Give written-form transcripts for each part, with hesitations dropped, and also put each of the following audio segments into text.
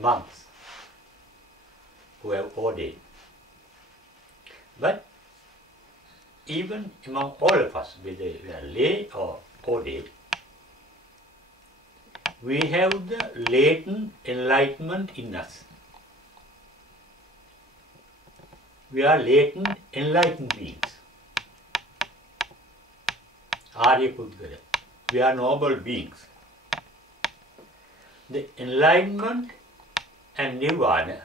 monks who have ordained. But even among all of us, whether we are lay or ordained, we have the latent enlightenment in us. We are latent enlightened beings. Arya Pudgala. We are noble beings. The enlightenment and nirvana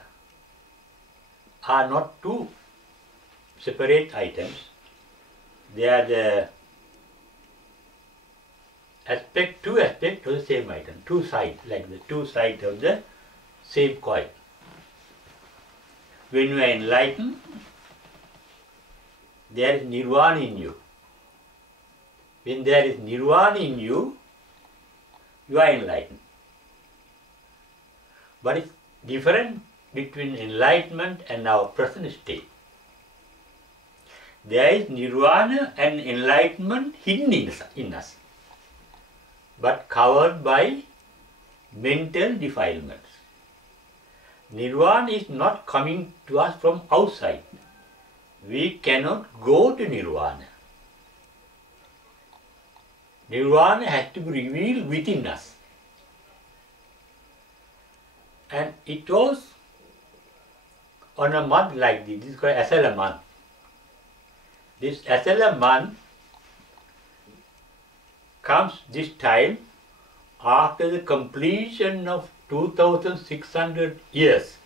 are not two separate items. They are the two aspects of the same item, two sides, like the two sides of the same coin. When you are enlightened, there is nirvana in you. When there is nirvana in you, you are enlightened. But it's different between enlightenment and our present state. There is nirvana and enlightenment hidden in us, but covered by mental defilements. Nirvana is not coming to us from outside. We cannot go to nirvana. Nirvana has to be revealed within us. And it was on a month like this. This is called Asala month. This Asala month comes this time after the completion of 2600 years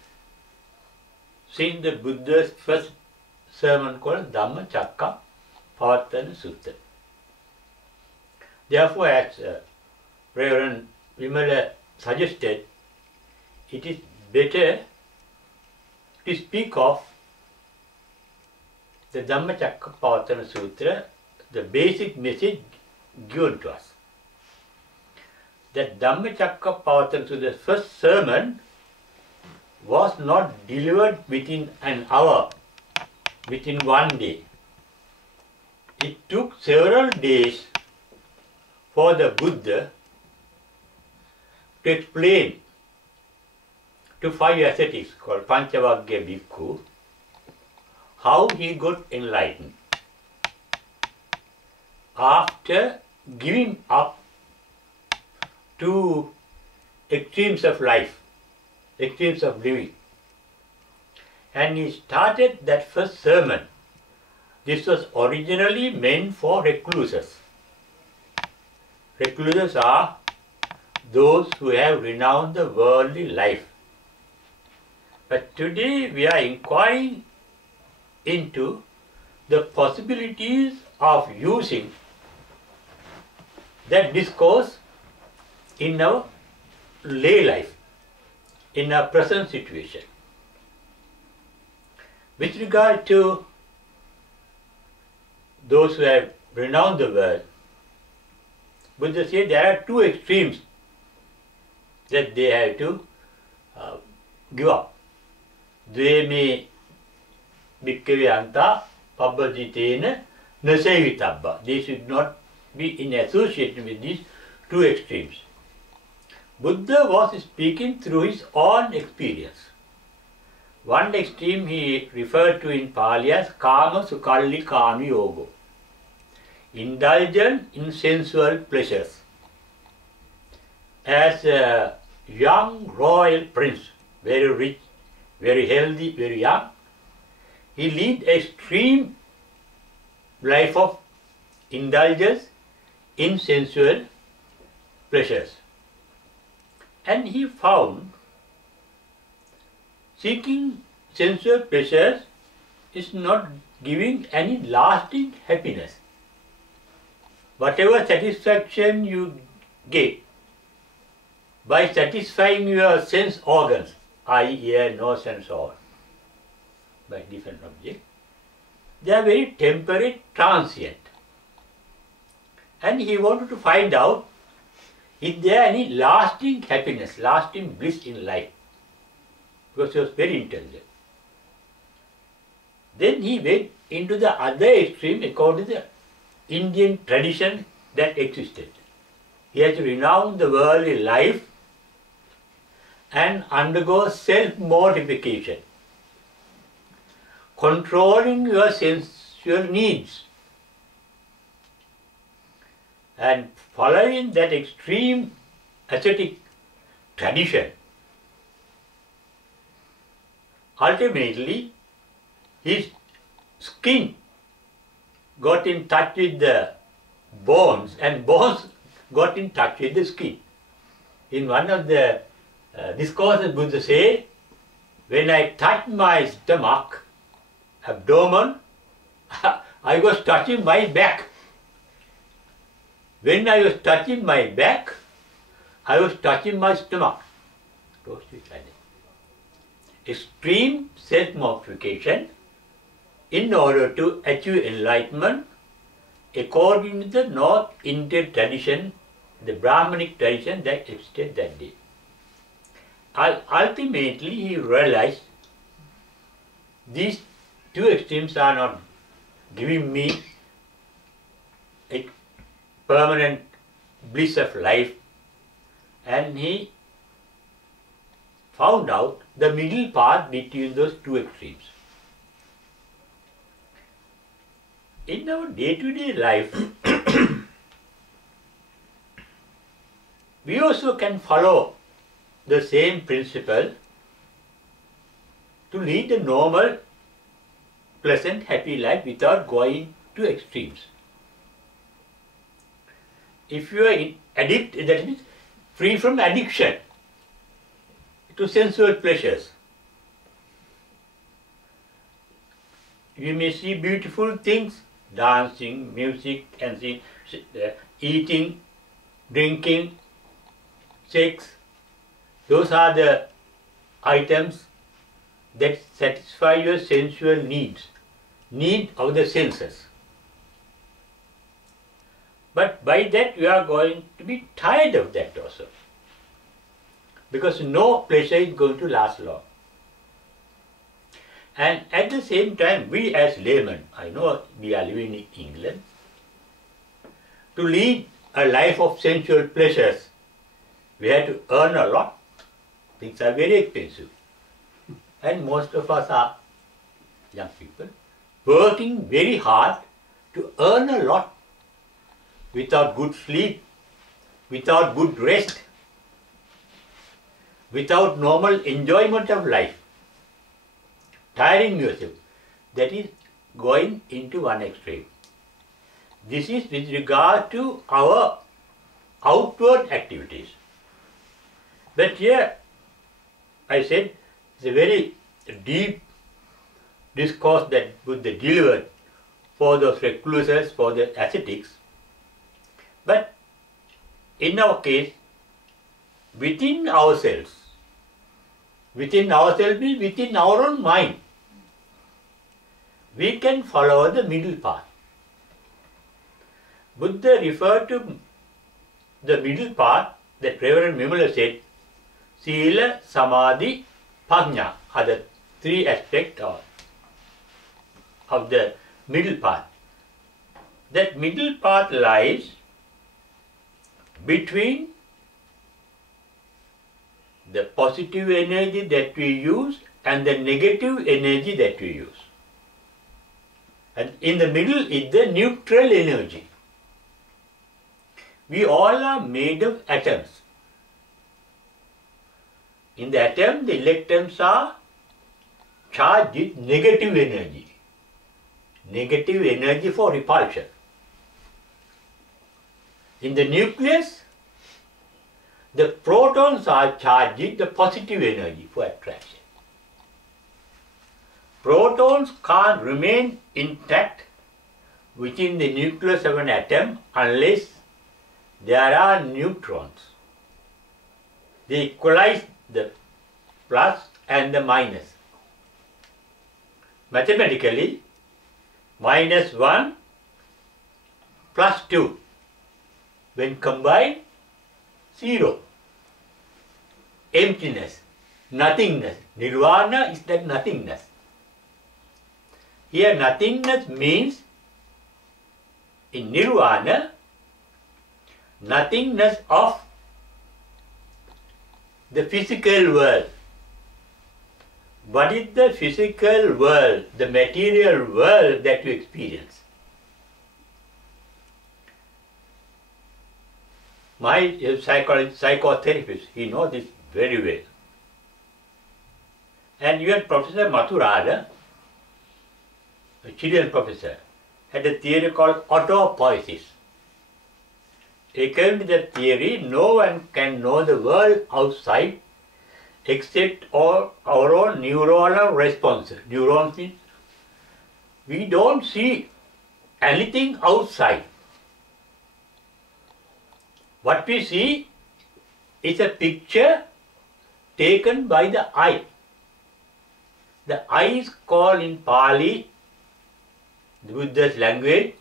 since the Buddha's first sermon called Dhamma Chakka Pavattana Sutta. Therefore, as Reverend Vimala suggested, it is better to speak of the Dhamma Chakka Pavattana Sutra, the basic message given to us. That Dhamma Chakka Pavattana Sutra, the first sermon, was not delivered within an hour, within one day. It took several days for the Buddha to explain to 5 ascetics called Panchavagga Bhikkhu how he got enlightened. After giving up to extremes of life, extremes of living. And he started that first sermon. This was originally meant for recluses. Recluses are those who have renounced the worldly life. But today we are inquiring into the possibilities of using that discourse in our lay life, in our present situation. With regard to those who have renounced the world, Buddha said there are two extremes that they have to give up. Dveme bhikkave anta pabbajitena nasevitabba. They should not be in association with these two extremes. Buddha was speaking through his own experience. One extreme he referred to in Pali as kama sukalli kami yoga, indulgence in sensual pleasures. As a young royal prince, very rich, very healthy, very young, he led extreme life of indulgence in sensual pleasures. And he found seeking sensual pleasures is not giving any lasting happiness. Whatever satisfaction you get by satisfying your sense organs, eye, ear, nose and so on, by different objects, they are very temporary, transient. And he wanted to find out is there any lasting happiness, lasting bliss in life, because he was very intelligent. Then he went into the other extreme according to the Indian tradition that existed. He had to renounce the worldly life and undergo self-mortification, controlling your sensual needs and following that extreme ascetic tradition. Ultimately, his skin got in touch with the bones and bones got in touch with the skin. In one of the discourses, Buddha said, when I touched my stomach, abdomen, I was touching my back. When I was touching my back, I was touching my stomach. Extreme self-mortification in order to achieve enlightenment according to the North Indian tradition, the Brahmanic tradition that existed that day. Ultimately, he realized these two extremes are not giving me a permanent bliss of life, and he found out the middle path between those two extremes. In our day-to-day life, we also can follow the same principle to lead a normal, pleasant, happy life without going to extremes. If you are addict, that means free from addiction to sensual pleasures. You may see beautiful things, dancing, music, and eating, drinking, sex. Those are the items that satisfy your sensual needs, need of the senses. But by that you are going to be tired of that also, because no pleasure is going to last long. And at the same time, we as laymen, I know we are living in England, to lead a life of sensual pleasures, we have to earn a lot. Things are very expensive. And most of us are young people, working very hard to earn a lot without good sleep, without good rest, without normal enjoyment of life, tiring yourself. That is going into one extreme. This is with regard to our outward activities. But here, I said, it's a very deep discourse that Buddha delivered for those recluses, for the ascetics. But in our case, within ourselves means within our own mind, we can follow the middle path. Buddha referred to the middle path that Reverend Mimula said, Sila, Samadhi, Pajna are the three aspects of the middle path. That middle path lies between the positive energy that we use and the negative energy that we use. And in the middle is the neutral energy. We all are made of atoms. In the atom, the electrons are charged with negative energy. Negative energy for repulsion. In the nucleus, the protons are charged with the positive energy for attraction. Protons can't remain intact within the nucleus of an atom unless there are neutrons. They equalize the plus and the minus. Mathematically, -1 plus 2, when combined, 0. Emptiness, nothingness. Nirvana is that nothingness. Here nothingness means, in nirvana, nothingness of the physical world. What is the physical world, the material world that you experience? My psychotherapist, he knows this very well. And even Professor Mathurada, a Chilean professor, had a theory called autopoiesis. According to that theory, no one can know the world outside except our own neuronal responses. Neurons means we don't see anything outside. What we see is a picture taken by the eye. The eye is called in Pali, the Buddha's language,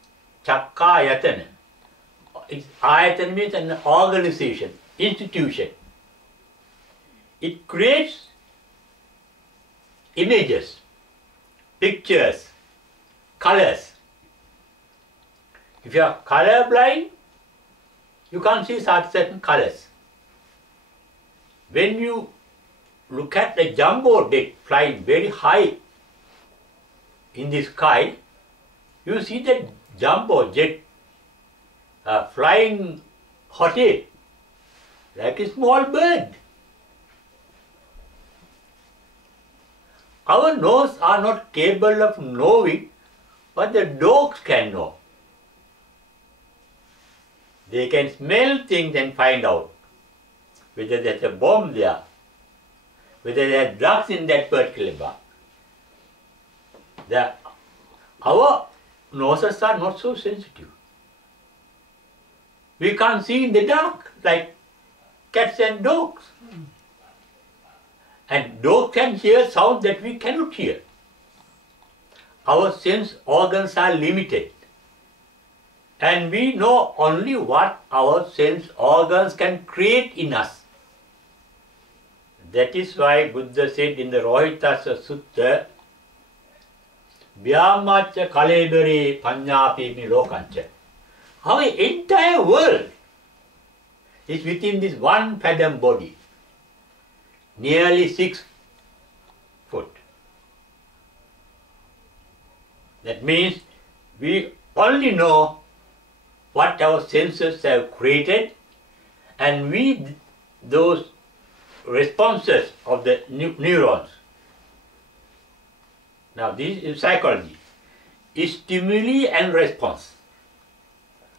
Chakkayatana. Ayatana means an organization, institution. It creates images, pictures, colors. If you are color blind, you can't see certain colors. When you look at the jumbo jet flying very high in the sky, you see that jumbo jet flying hot air, like a small bird. Our nose are not capable of knowing what the dogs can know. They can smell things and find out whether there's a bomb there, whether there are drugs in that particular bar. Our noses are not so sensitive. We can't see in the dark like cats and dogs. And dogs can hear sounds that we cannot hear. Our sense organs are limited. And we know only what our sense organs can create in us. That is why Buddha said in the Rohitassa Sutta, Vyamacha kalebare panyapimi lokancha. Our entire world is within this 1 fathom body, nearly 6 foot. That means we only know what our senses have created, and those responses of the neurons. Now this is psychology. Stimuli and response.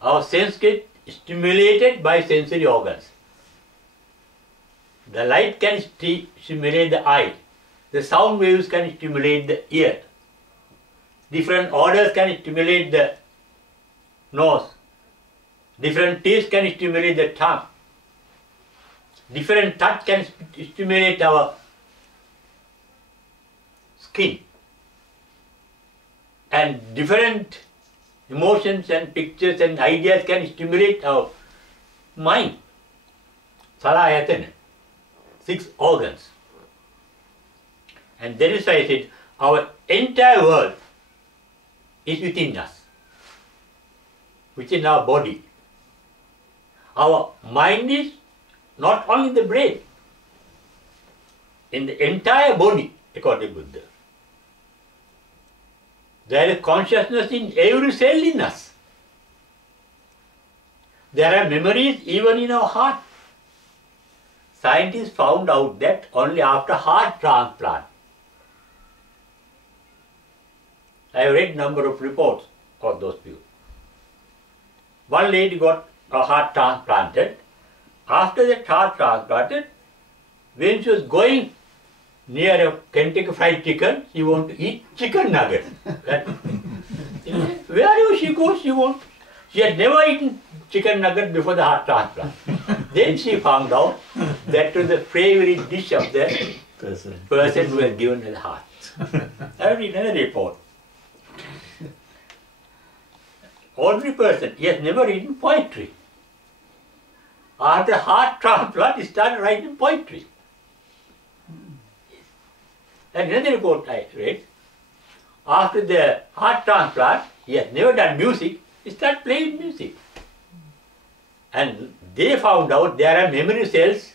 Our sense gets stimulated by sensory organs. The light can stimulate the eye. The sound waves can stimulate the ear. Different odors can stimulate the nose. Different tastes can stimulate the tongue. Different touch can stimulate our skin. And different emotions and pictures and ideas can stimulate our mind. Salayatana, 6 organs. And that is why I said our entire world is within us, within our body. Our mind is not only in the brain, in the entire body, according to Buddha. There is consciousness in every cell in us. There are memories even in our heart. Scientists found out that only after heart transplant. I have read number of reports of those people. One lady got a heart transplanted. After that heart transplanted, when she was going near a Kentucky Fried Chicken, she wanted to eat chicken nuggets. Wherever she goes, she had never eaten chicken nugget before the heart transplant. Then she found out that was the favorite dish of the person who had given her the heart. I read another report. Ordinary person, he has never written poetry. After heart transplant, he started writing poetry. And another report I read, after the heart transplant, he has never done music, he started playing music. And they found out there are memory cells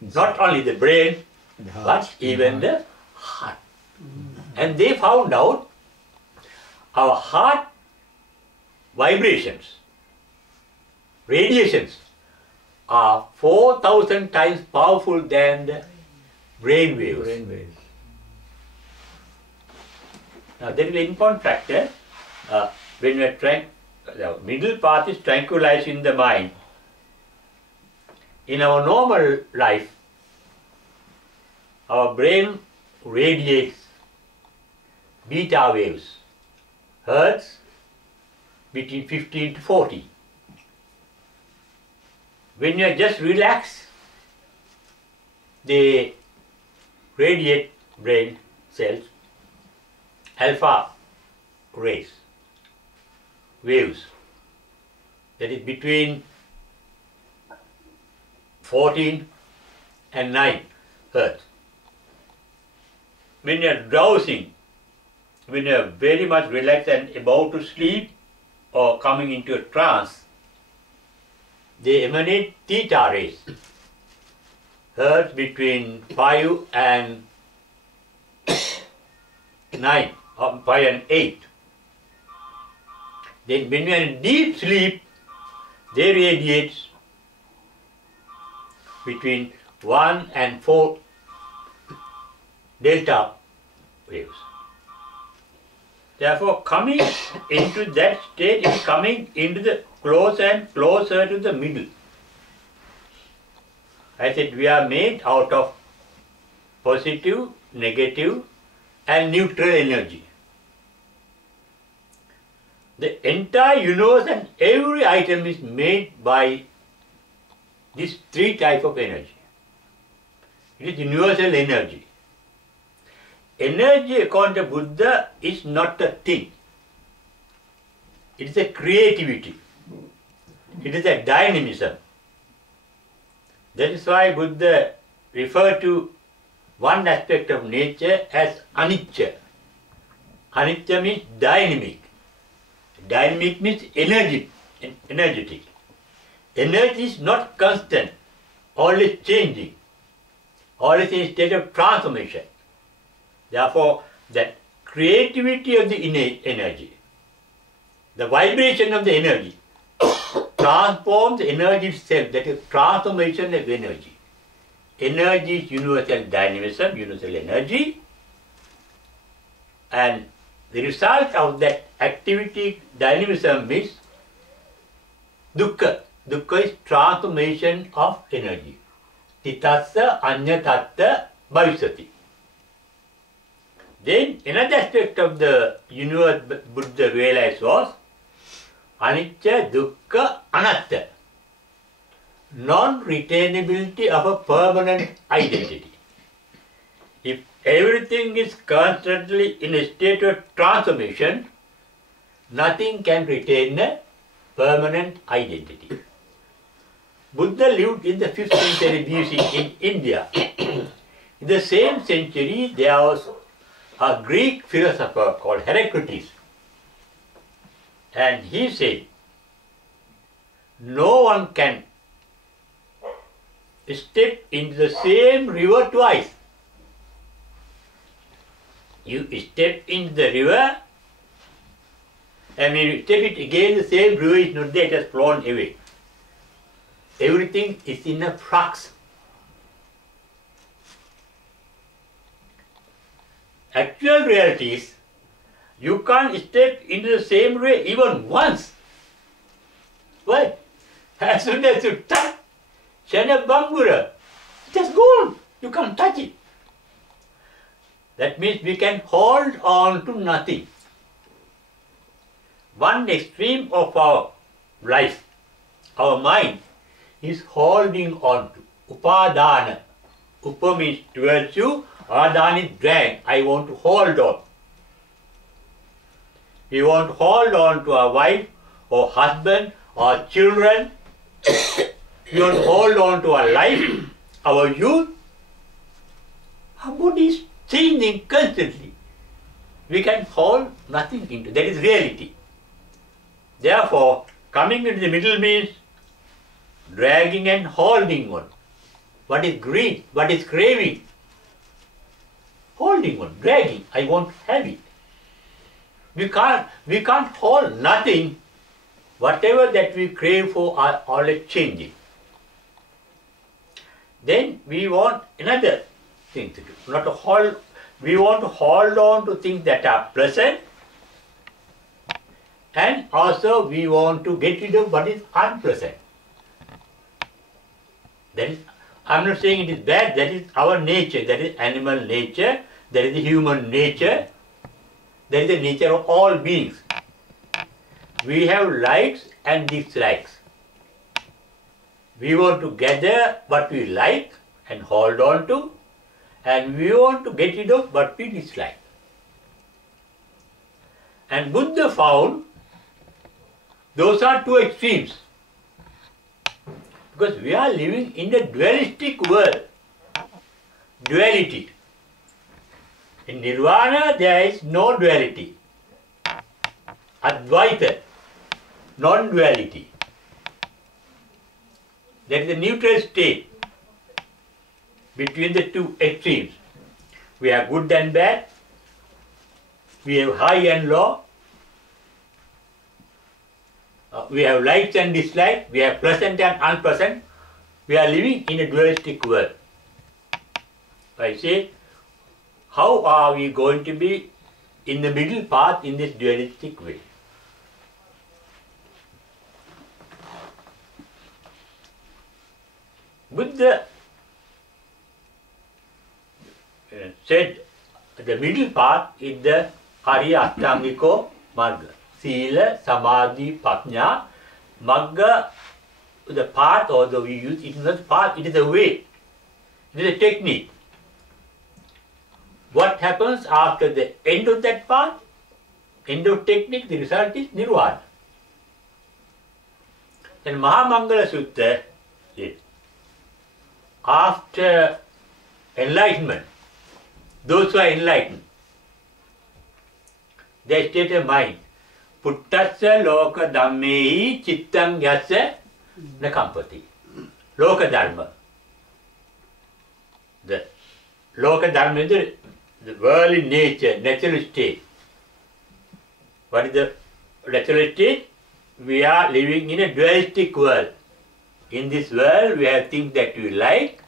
Not only the brain, but even the heart. And they found out our heart vibrations, radiations are 4,000 times powerful than the brain waves. Now there is an important factor. When we are trying, the middle path is tranquilizing the mind. In our normal life, our brain radiates beta waves, hertz between 15 to 40. When you are just relaxed, they radiate brain cells alpha rays, waves, that is between 14 and 9 hertz. When you are drowsing, when you are very much relaxed and about to sleep or coming into a trance, they emanate theta rays, hertz between 5 and 9, or 5 and 8. Then when you are in deep sleep, they radiate between 1 and 4 delta waves. Therefore, coming into that state is coming into the closer and closer to the middle. I said we are made out of positive, negative and neutral energy. The entire universe and every item is made by these three types of energy. It is universal energy. Energy, according to Buddha, is not a thing. It is a creativity. It is a dynamism. That is why Buddha referred to one aspect of nature as anicca. Anicca means dynamic. Dynamic means energetic. Energy is not constant, always changing, always in a state of transformation. Therefore, that creativity of the innate energy, the vibration of the energy, transforms the energy itself, that is transformation of energy. Energy is universal dynamism, universal energy, and the result of that activity, dynamism, is dukkha. Dukkha is transformation of energy. Titassa anyatatta bhavisati. Then another aspect of the universe Buddha realized was anicca, dukkha, anatta. Non-retainability of a permanent identity. If everything is constantly in a state of transformation, nothing can retain a permanent identity. Buddha lived in the 5th century BC in India. In the same century, there was a Greek philosopher called Heraclitus. And he said, no one can step into the same river twice. You step into the river, and when you step it again, the same river is not there, it has flown away. Everything is in a flux. Actual reality is, you can't step into the same river even once. Why? As soon as you touch Shana Bambura, it has gone. You can't touch it. That means we can hold on to nothing. One extreme of our life, our mind, is holding on to. Upadana. Upa means towards you, adana is drag. I want to hold on. We want to hold on to our wife or husband or children. We want to hold on to our life, our youth. Our body is changing constantly. We can hold nothing into. That is reality. Therefore, coming into the middle means dragging and holding on. What is greed? What is craving? Holding on, dragging. I want to have it. We can't hold nothing. Whatever that we crave for are always changing. Then we want another thing to do. Not to hold. We want to hold on to things that are pleasant, and also we want to get rid of what is unpleasant. That is, I'm not saying it is bad. That is our nature. That is animal nature. That is the human nature. That is the nature of all beings. We have likes and dislikes. We want to gather what we like and hold on to, and we want to get rid of what we dislike. And Buddha found those are two extremes. Because we are living in a dualistic world. Duality. In Nirvana there is no duality. Advaita, non-duality. There is a neutral state between the two extremes. We have good and bad. We have high and low. We have likes and dislikes. We have pleasant and unpleasant. We are living in a dualistic world. I say, how are we going to be in the middle path in this dualistic way? Buddha said the middle path is the Ariya Ashtangiko Marga. Sila, Samadhi, Prajna. Magga, the path, although we use it is not a path, it is a way. It is a technique. What happens after the end of that path, end of technique, the result is Nirvana. Then Mahamangala Sutta says, after enlightenment, those who are enlightened, their state of mind, Puttasya loka dhammehi chittang yasya nakampati. Loka dharma. The loka dharma is the worldly nature, natural state. What is the natural state? We are living in a dualistic world. In this world we have things that we like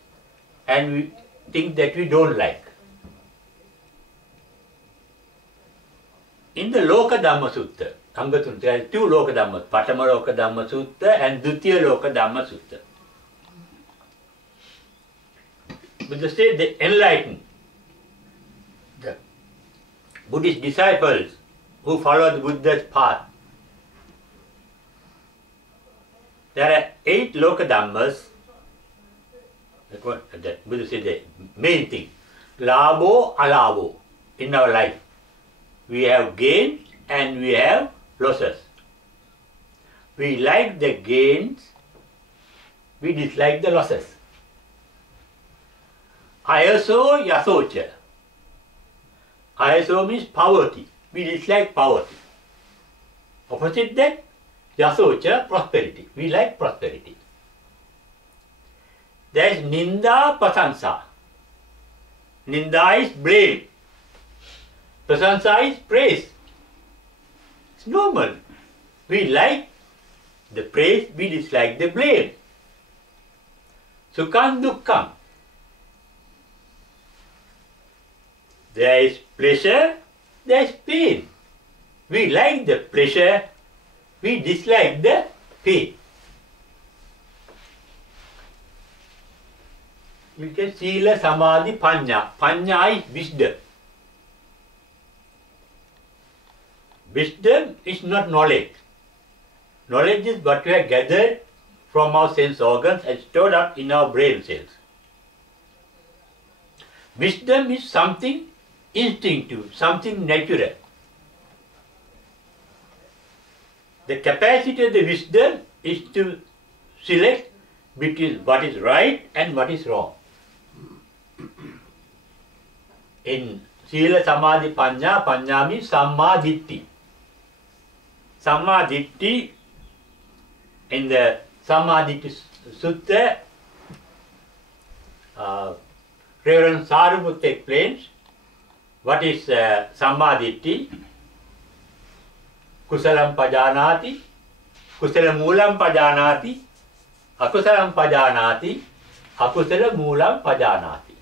and we things that we don't like. In the Loka Dhamma Sutta, Angatun, there are two Loka Dhammas, Patama Loka Dhamma Sutta and Dutiya Loka Dhamma Sutta. Buddha said the enlightened, the Buddhist disciples who follow the Buddha's path, there are 8 Loka Dhammas. That Buddha said the main thing, Labo, Alabo in our life. We have gains and we have losses. We like the gains, we dislike the losses. Ayaso, yasocha. Ayaso means poverty. We dislike poverty. Opposite that, yasocha, prosperity. We like prosperity. There is ninda, prasansa. Ninda is blame. Prasansa is praise. It's normal. We like the praise, we dislike the blame. Sukham dukkham. There is pleasure, there is pain. We like the pleasure, we dislike the pain. You can Sila, Samadhi, Prajna. Prajna is wisdom. Wisdom is not knowledge. Knowledge is what we have gathered from our sense organs and stored up in our brain cells. Wisdom is something instinctive, something natural. The capacity of the wisdom is to select between what is right and what is wrong. In Sila, Samadhi, Prajna, Prajna means Samma Ditti. Samma Ditti, in the Samma Ditti Sutta, Reverend Sariputta explains what is Samma Ditti, Kusalam Pajanati, Kusala Moolam Pajanati, Akusalam Pajanati, Akusala Moolam Pajanati.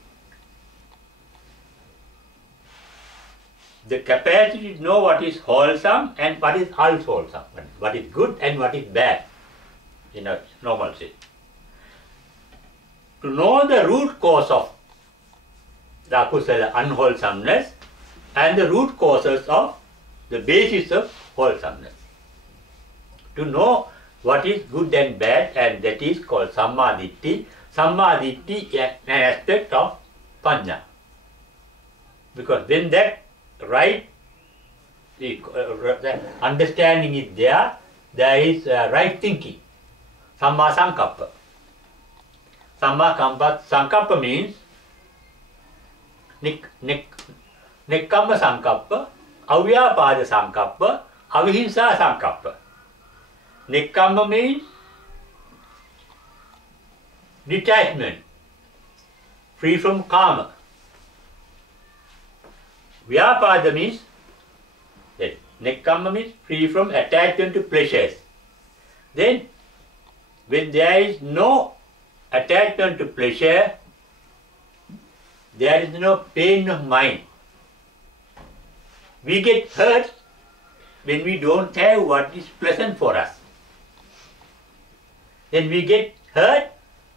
The capacity to know what is wholesome and what is unwholesome, what is good and what is bad in a normal state. To know the root cause of the akusala unwholesomeness and the root causes of the basis of wholesomeness. To know what is good and bad, and that is called Samma Ditti. Samma Ditti is an aspect of Panya. Because when that right the understanding is there, there is right thinking. Samma Sankappa. Samma Sankappa means Nekkamma Sankappa, Avyapada Sankappa, Avihimsa Sankappa. Nekkamma means detachment, free from karma. Vyapada means that Nekkamma means free from attachment to pleasures. Then, when there is no attachment to pleasure, there is no pain of mind. We get hurt when we don't have what is pleasant for us. Then we get hurt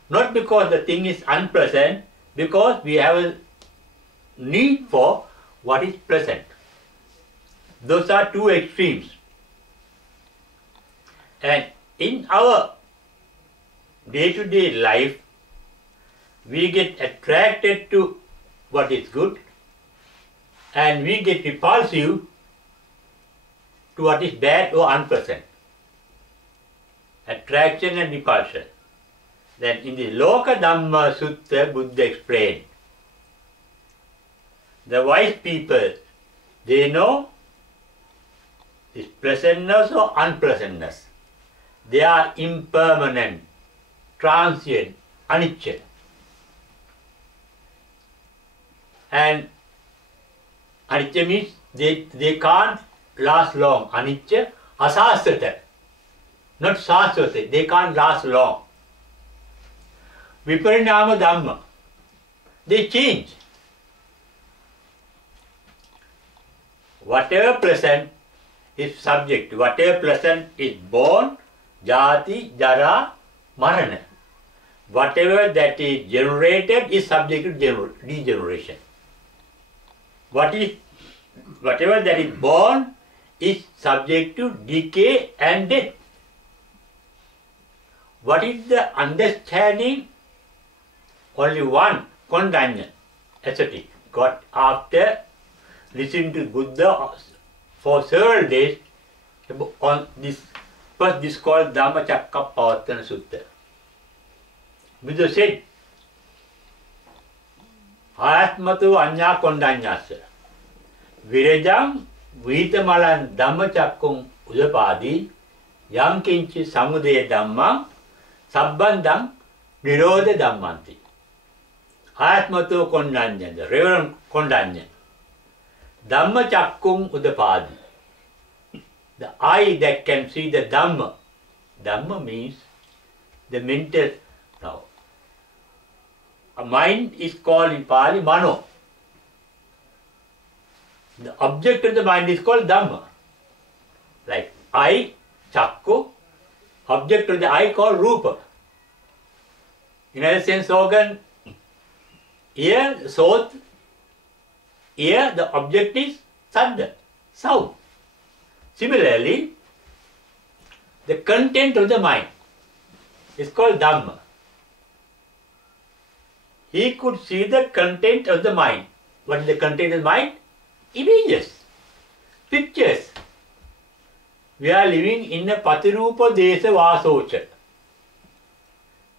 not because the thing is unpleasant, because we have a need for what is pleasant. Those are two extremes. And in our day-to-day life, we get attracted to what is good and we get repulsive to what is bad or unpleasant. Attraction and repulsion. Then in the Loka Dhamma Sutta, Buddha explained, the wise people, they know is pleasantness or unpleasantness. They are impermanent, transient, anicca. And anicca means they can't last long. Anicca, asasata, not sasvata, they can't last long. Viparinama Dhamma, they change. Whatever pleasant is subject, whatever pleasant is born, jati, jara, marana. Whatever that is generated is subject to degeneration. Whatever that is born is subject to decay and death. What is the understanding? Only one, Kondanya, ascetic, got after listening to Buddha for several days on this. First, this is called Dhamma Cakkappawattana Sutta. Buddha said, Atmatu Anya Kondanyasa Virajam Vitamalan Dhamma Cakkung Udapadi Yam Kinchi Samudaya Dhammam Sabbandam Nirodha Dhammanti. Atmatu Kondanya, the Reverend Kondanya. Dhamma Cakkung Udapadi. The eye that can see the Dhamma. Dhamma means the mental. Now, a mind is called in Pali Mano. The object of the mind is called Dhamma. Like eye, Chakku, object of the eye called Rupa. In other sense organ, ear, Sot, ear, the object is Sadda, sound. Similarly, the content of the mind is called Dhamma. He could see the content of the mind. What is the content of the mind? Images, pictures. We are living in a Patirupa Desa Vasocha.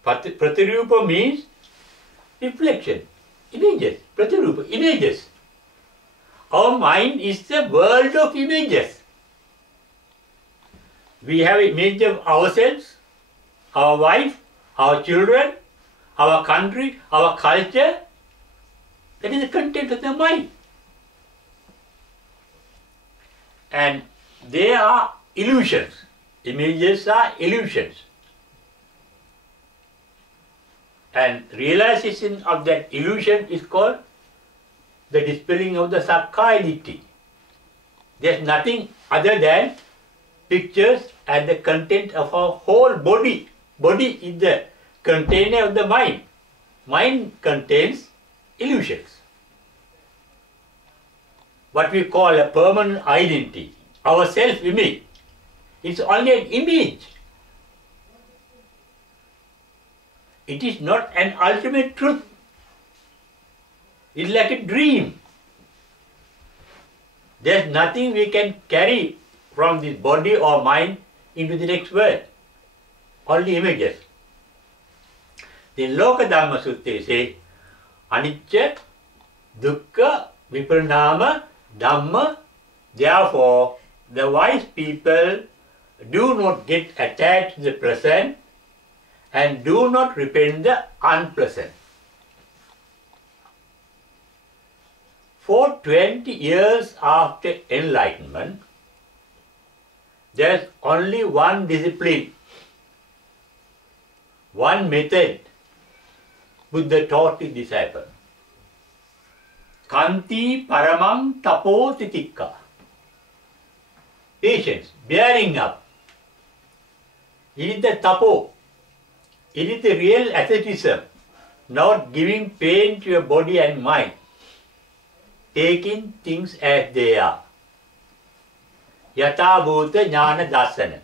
Patirupa means reflection, images, Patirupa, images. Our mind is a world of images. We have image of ourselves, our wife, our children, our country, our culture, that is the content of the mind. And they are illusions. Images are illusions. And realization of that illusion is called the dispelling of the sakkaya-ditthi. There is nothing other than pictures and the content of our whole body. Body is the container of the mind. Mind contains illusions. What we call a permanent identity, our self-image. It's only an image. It is not an ultimate truth. It's like a dream. There's nothing we can carry from this body or mind into the next world. Only images. The Loka Dhamma Sutta says, Anicca, Dukkha, Viparinama, Dhamma. Therefore, the wise people do not get attached to the present and do not repent the unpleasant. For 20 years after enlightenment, there is only one discipline, one method Buddha taught his disciple. Kanti paramam tapo titikka. Patience, bearing up. It is the tapo. It is the real asceticism, not giving pain to your body and mind, taking things as they are. Yata bhuta jnana dassana.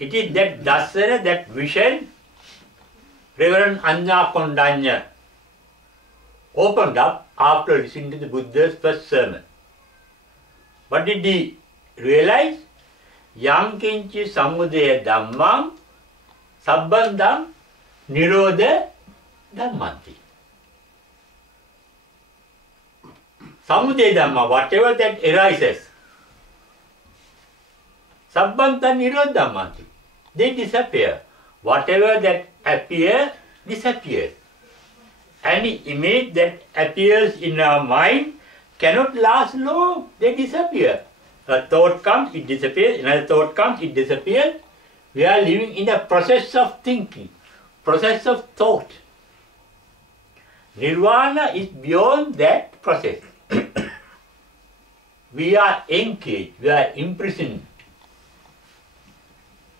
It is that dassana, that vision, Reverend Anya Kondanya opened up after listening to the Buddha's first sermon. What did he realize? Yam kinchi samudaya dhammam sabbandam nirodha dhammanti. Samudaya dhamma, whatever that arises, sabbandam nirodha dhammanti, they disappear. Whatever that appears, disappears. Any image that appears in our mind cannot last long, they disappear. A thought comes, it disappears, another thought comes, it disappears. We are living in a process of thinking, process of thought. Nirvana is beyond that process. We are engaged, we are imprisoned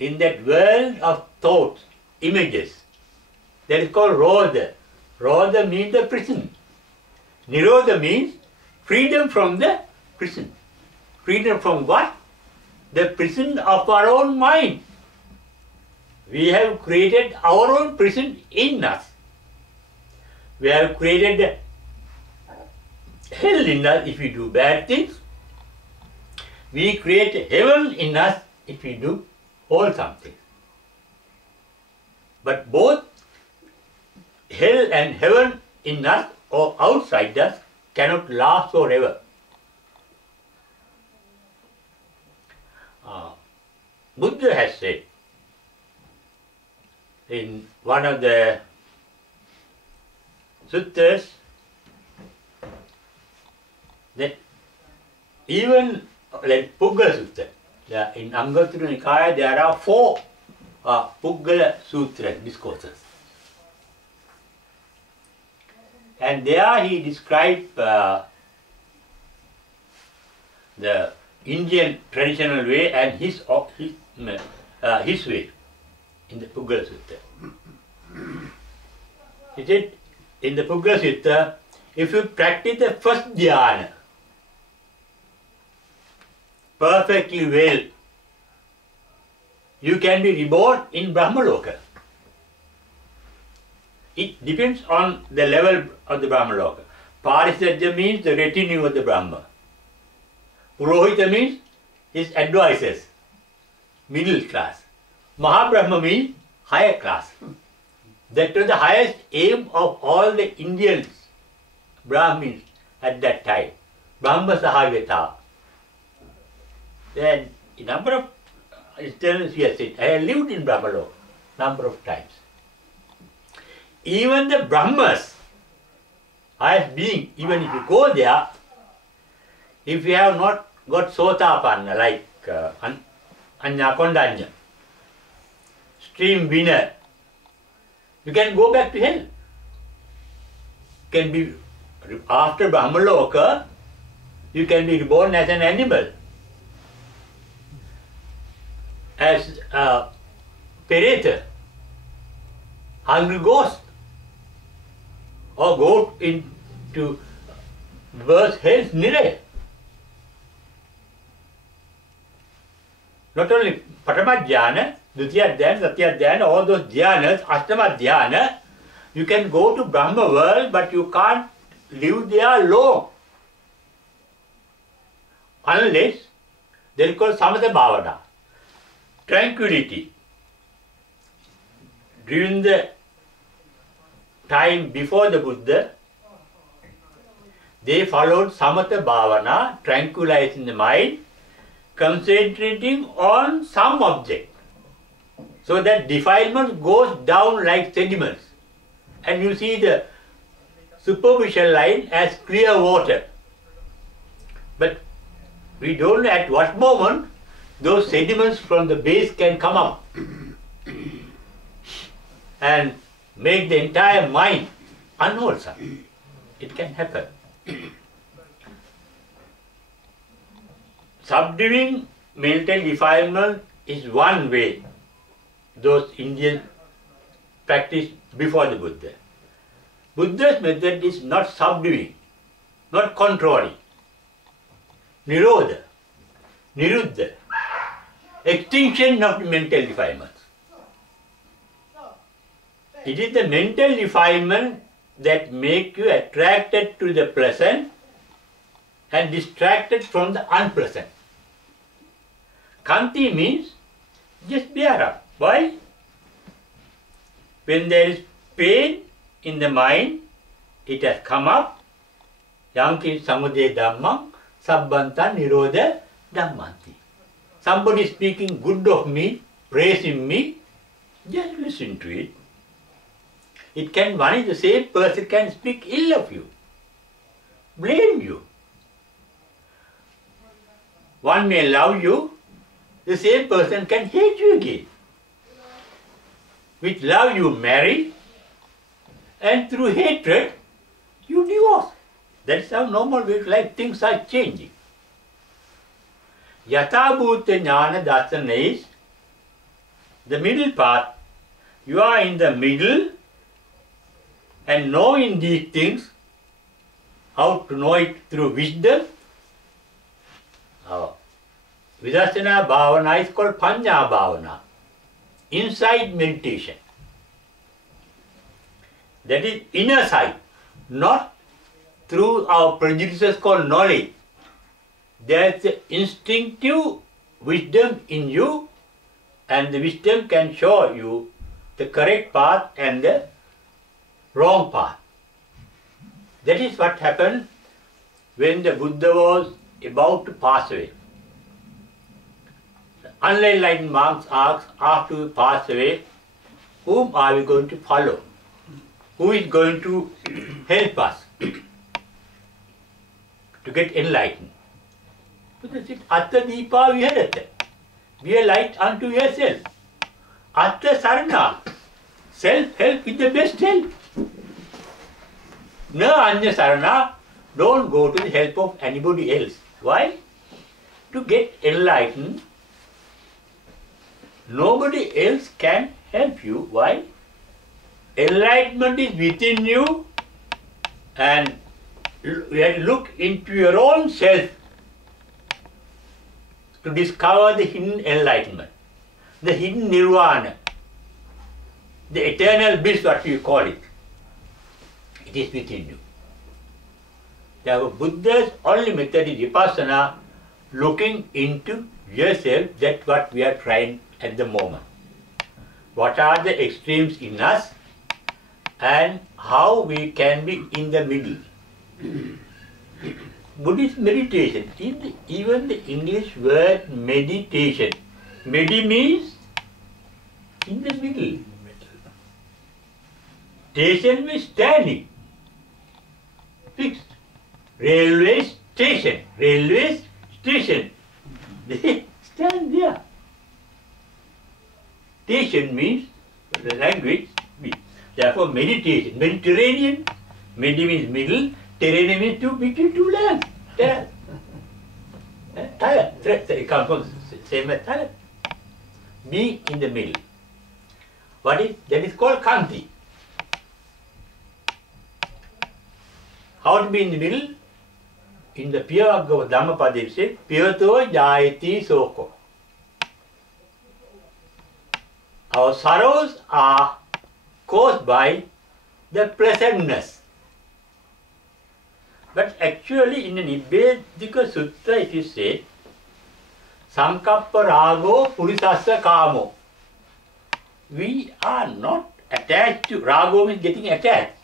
in that world of thoughts, images. That is called Rodha. Rodha means the prison. Nirodha means freedom from the prison. Freedom from what? The prison of our own mind. We have created our own prison in us. We have created hell in us if we do bad things. We create heaven in us if we do wholesome things. But both hell and heaven in us or outside us cannot last forever. Buddha has said in one of the suttas that even like Puggala Sutta, in Anguttara Nikaya there are 4 Puggala Sutra discourses. And there he described the Indian traditional way and his way in the Puggala Sutta. He said in the Puggala Sutta, if you practice the first dhyana perfectly well, you can be reborn in Brahmaloka. It depends on the level of the Brahmaloka. Parisajya means the retinue of the Brahma. Purohita means his advisors, middle class. Mahabrahma means higher class. That was the highest aim of all the Indians, Brahmins at that time. Brahma Sahaveta. Then a number of instances he has said, I have lived in Brahmaloka number of times. even the Brahmas, as being, even if you go there, if you have not got Sotapanna like Anya Kondanya, stream winner, you can go back to hell. Can be after Brahmaloka, you can be reborn as an animal, as a Pereta, hungry ghost, or go into worse hell's Niraya. Not only Patama Dhyana, Dutiya Dhyana, Satya Dhyana, all those Dhyanas, Ashtama Dhyana, you can go to Brahma world, but you can't live there long. Unless they are called Samatha Bhavana, tranquility. During the time before the Buddha, they followed Samatha Bhavana, tranquilizing the mind, concentrating on some object, so that defilement goes down like sediments, and you see the superficial line as clear water. But we don't know at what moment those sediments from the base can come up and make the entire mind unwholesome. It can happen. Subduing mental defilement is one way those Indians practiced before the Buddha. Buddha's method is not subduing, not controlling. Nirodha, niruddha, extinction of the mental defilements. It is the mental defilement that make you attracted to the pleasant and distracted from the unpleasant. Kanti means just bear up. Why? When there is pain in the mind, it has come up. Yanki samudaya dhammam sabbanta nirodha dhammanti. Somebody is speaking good of me, praising me, just listen to it. It can, one is the same person can speak ill of you, blame you. One may love you, the same person can hate you again. With love you marry, and through hatred you divorce. That's how normal way of life, things are changing. Yatha bhuta jnana darsana is the middle path. You are in the middle and knowing these things, how to know it through wisdom. Vidarsana bhavana is called panya bhavana, inside meditation. That is inner sight, not through our prejudices called knowledge. There is instinctive wisdom in you, and the wisdom can show you the correct path and the wrong path. That is what happened when the Buddha was about to pass away. The unenlightened monks asked, after we pass away, whom are we going to follow? Who is going to help us to get enlightened? Buddha said, Atta Deepa Viharata. Be a light unto yourself. Atta Sarana. Self-help is the best help. Na Anya Sarana. Don't go to the help of anybody else. Why? To get enlightened, nobody else can help you. Why? Enlightenment is within you, and you have to look into your own self to discover the hidden enlightenment, the hidden nirvana, the eternal bliss, what you call it. It is within you. Therefore, Buddha's only method is vipassana, looking into yourself. That's what we are trying at the moment. What are the extremes in us and how we can be in the middle. Buddhist meditation, even the English word meditation, medi means in the middle. Station means standing. Fixed. Railway station. Railway station. They stand there. Station means the language. Therefore, meditation. Mediterranean. Medi means middle. Terranean means between two lands. Thailand. It comes from same as Thailand. Be in the middle. That is called Kanti. How to be in the middle? In the Piyavagga Dhammapada it says, Piyato Jayati Soko. Our sorrows are caused by the pleasantness. But actually in the Abeywickrama Sutta it is said, Sankappa Rago Purisassa Kamo. We are not attached to, Rago means getting attached.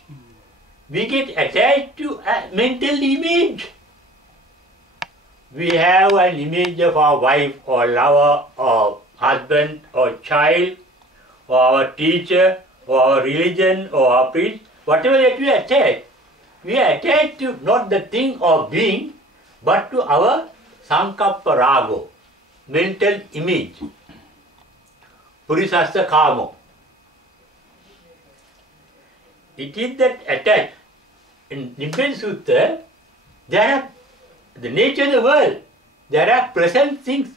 We get attached to a mental image. We have an image of our wife or lover or husband or child or our teacher or our religion or our priest, whatever that we attach. We are attached to not the thing or being, but to our Sankappa Rago, mental image. Purisassa Kamo. It is that attached. In Nibbana Sutta, there are the nature of the world. There are pleasant things.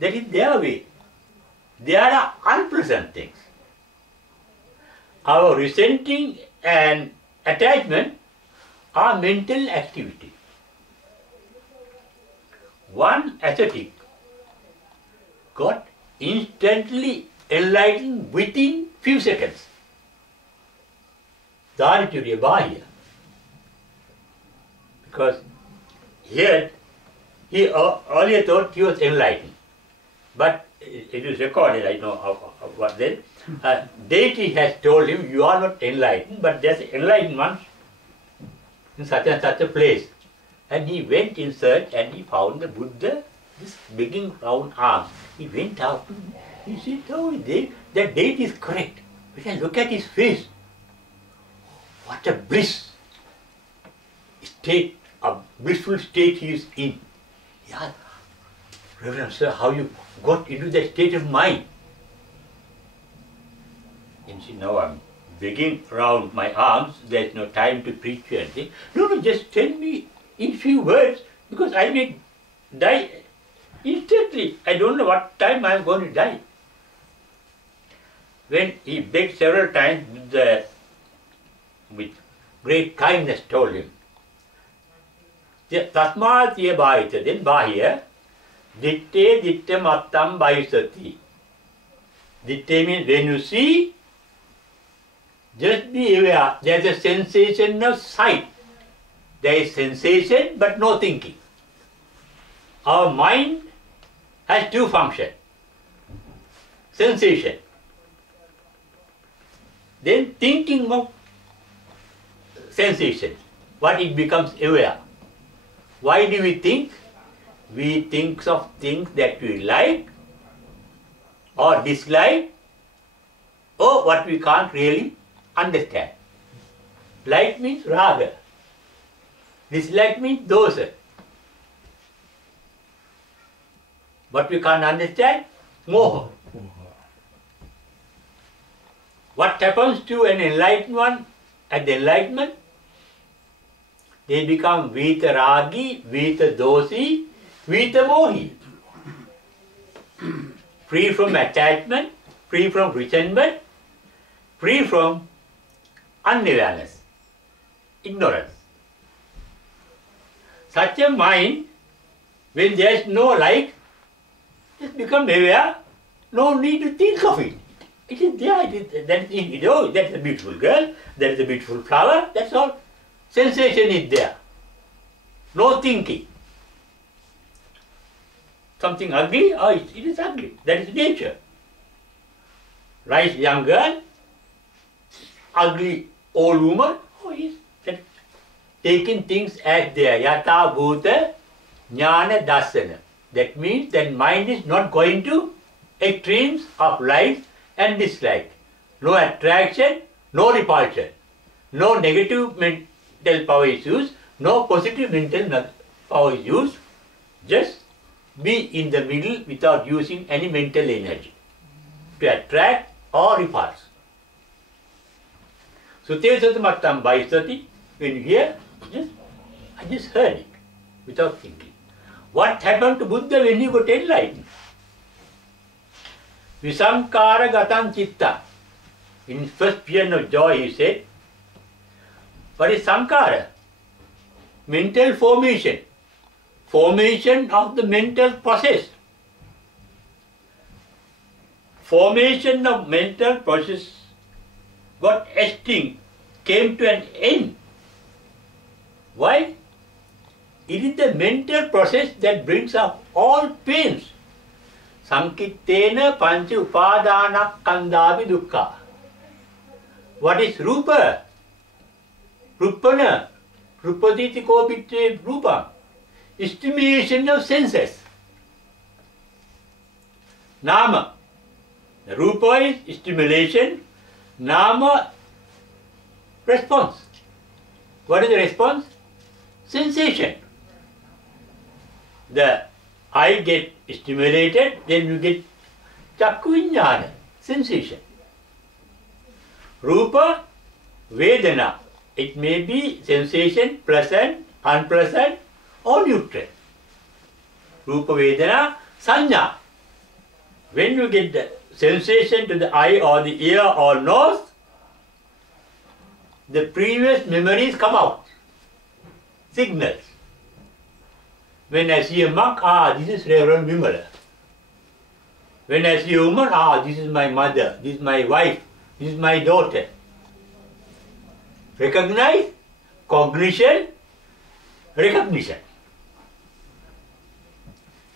That is their way. There are unpleasant things. Our resenting and attachment are mental activity. One ascetic got instantly enlightened within few seconds. Dharicuriya Bahya. Because here, he earlier thought he was enlightened. But it is recorded, I know what then. Deity has told him, you are not enlightened, but there's an enlightened one in such and such a place. And he went in search and he found the Buddha, this big round arms. He went out, he said, oh, that deity is correct. When I look at his face, what a bliss state, a blissful state he is in. Yeah, Reverend Sir, how you got into that state of mind? And see, now I'm begging around my arms, there's no time to preach you anything. No, just tell me in few words, because I may die instantly. I don't know what time I'm going to die. When he begged several times, with great kindness told him, Tasmatiya Bhayita, then Bahya, Ditte Ditte Mattam Bhavisati. Ditte means when you see, just be aware, there is a sensation of sight. There is sensation but no thinking. Our mind has two functions. Sensation. Then thinking of sensation. What it becomes aware. Why do we think? We think of things that we like or dislike or what we can't really understand. Like means raga. Dislike means dosa. What we can't understand? Moha. What happens to an enlightened one at the enlightenment? They become Vita Ragi, Vita Dosi, Vita Mohi. Free from attachment, free from resentment, free from unawareness, ignorance. Such a mind, when there is no like, just become aware, no need to think of it. It is there, that is a beautiful girl, that is a beautiful flower, that's all. Sensation is there. No thinking. Something ugly, oh, it is ugly. That is nature. Nice young girl, ugly old woman, oh, yes. Taking things as they are. Yata bhuta jnana dasana. That means that mind is not going to extremes of like and dislike. No attraction, no repulsion. No negative mental power is used, no positive mental power is used. Just be in the middle without using any mental energy to attract or repulse. Sute Sutamattam Bhaisati, when you hear, I just heard it without thinking. What happened to Buddha when he got enlightened? Visankara Gatan Chitta. In first paean of joy he said, what is Sankara? Mental formation. Formation of the mental process. Formation of mental process got extinct, came to an end. Why? It is the mental process that brings up all pains. Sankittena pancha upadana kandavi dukkha. What is rupa? Rupana. Rupaditi ko bitte rupa. Stimulation of senses. Nama. The rupa is stimulation. Nama, response. What is the response? Sensation. The eye get stimulated, then you get chakku vijnana, sensation. Rupa, Vedana. It may be sensation, pleasant, unpleasant, or neutral. Rupa, Vedana, Sanya. When you get the sensation to the eye or the ear or nose, the previous memories come out. Signals. When I see a monk, this is Reverend Vimala. When I see a woman, this is my mother, this is my wife, this is my daughter. Recognize, cognition, recognition.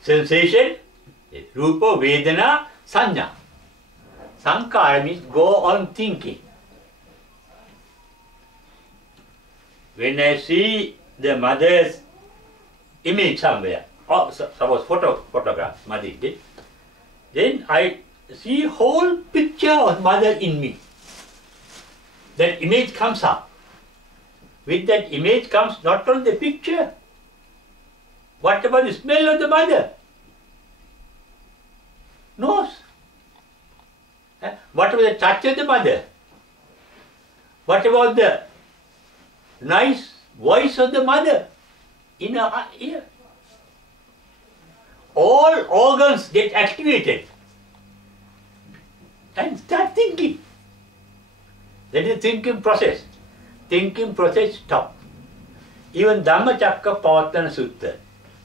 Sensation, Rupa, Vedana, Sanya. Sankara means go on thinking. When I see the mother's image somewhere, or suppose photograph, mother did, then I see whole picture of mother in me. That image comes up. With that image comes not only the picture, what about the smell of the mother? Nose. What about the touch of the mother? What about the nice voice of the mother in her ear? All organs get activated and start thinking. That is thinking process. Thinking process stop. Even Dhammacakkappavattana Sutta,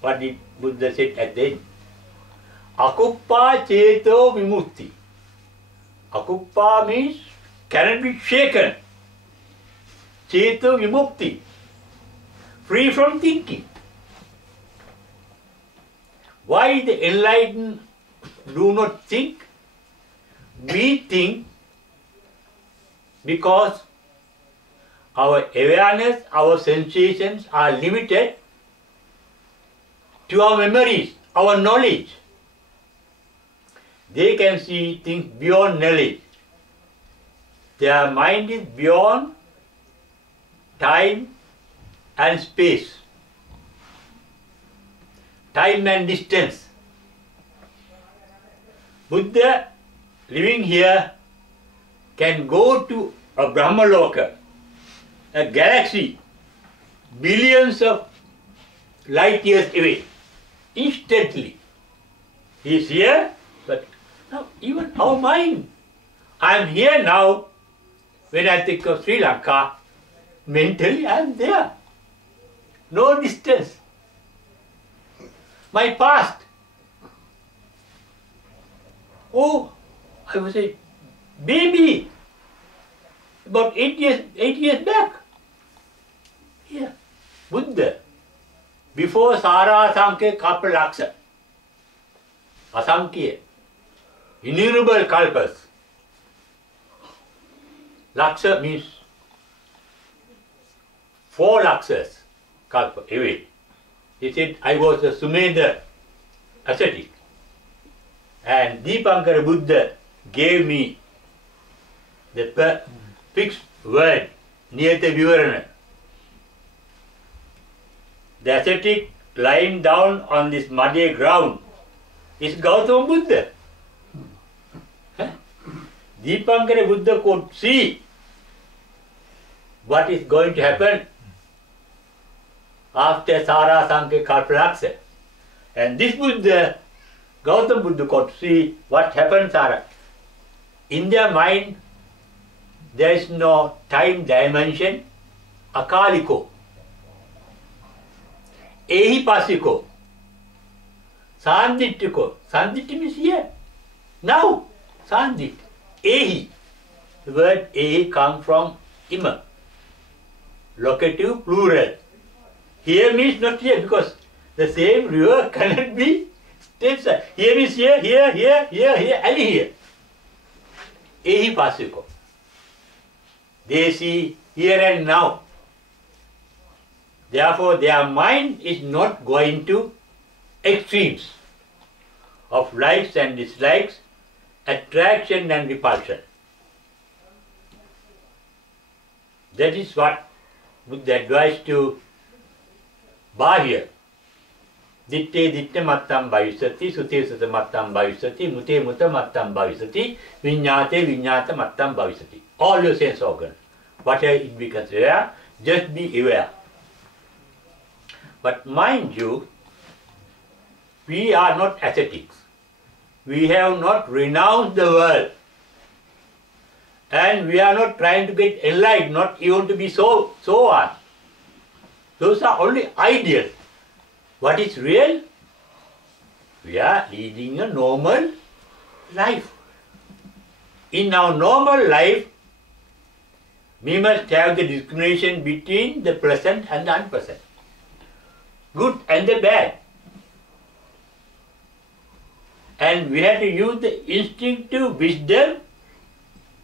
what did Buddha said at the end? Akuppa cheto vimutti. Akuppa means cannot be shaken. Cheto vimukti. Free from thinking. Why the enlightened do not think? We think because our awareness, our sensations are limited to our memories, our knowledge. They can see things beyond knowledge. Their mind is beyond time and space, time and distance. Buddha living here can go to a Brahmaloka, a galaxy, billions of light years away, instantly. He is here, but now even our mind. I am here now. When I think of Sri Lanka, mentally I am there. No distance. My past. Oh, I was a baby. About 8 years back. Here. Buddha. Before Sara Asankya Kalpa Laksa. Asankya. Innumerable kalpas. Laksa means 4 laksas. Kalpa, away. He said, I was a Sumedha ascetic. And Dipankara Buddha gave me the fixed word. Niyata Vivarana. The ascetic lying down on this muddy ground is Gautama Buddha. Deepankara Buddha could see what is going to happen after Sara Sankhe Kalpalaksa. And this Buddha, Gautama Buddha could see what happened, Sara. In their mind, there is no time dimension, akaliko, ehipasiko, sanditiko. Sanditi means here, now, sandit, ehi. The word ehi comes from ima, locative plural. Here means not here, because the same river cannot be steps. Here means here, and here. Ehipasiko. They see here and now. Therefore, their mind is not going to extremes of likes and dislikes, attraction and repulsion. That is what Buddha advised to Bahya. Ditte ditte mattam bhavisati, sute sute mattam bhavisati, mute mute mattam bhavisati, vinyate vinyata mattam bhavisati. All your sense organs, whatever it becomes aware, just be aware. But mind you, we are not ascetics. We have not renounced the world. And we are not trying to get enlightened, not even to be so on. Those are only ideas. What is real? We are leading a normal life. In our normal life, we must have the discrimination between the pleasant and the unpleasant, good and the bad. And we have to use the instinctive wisdom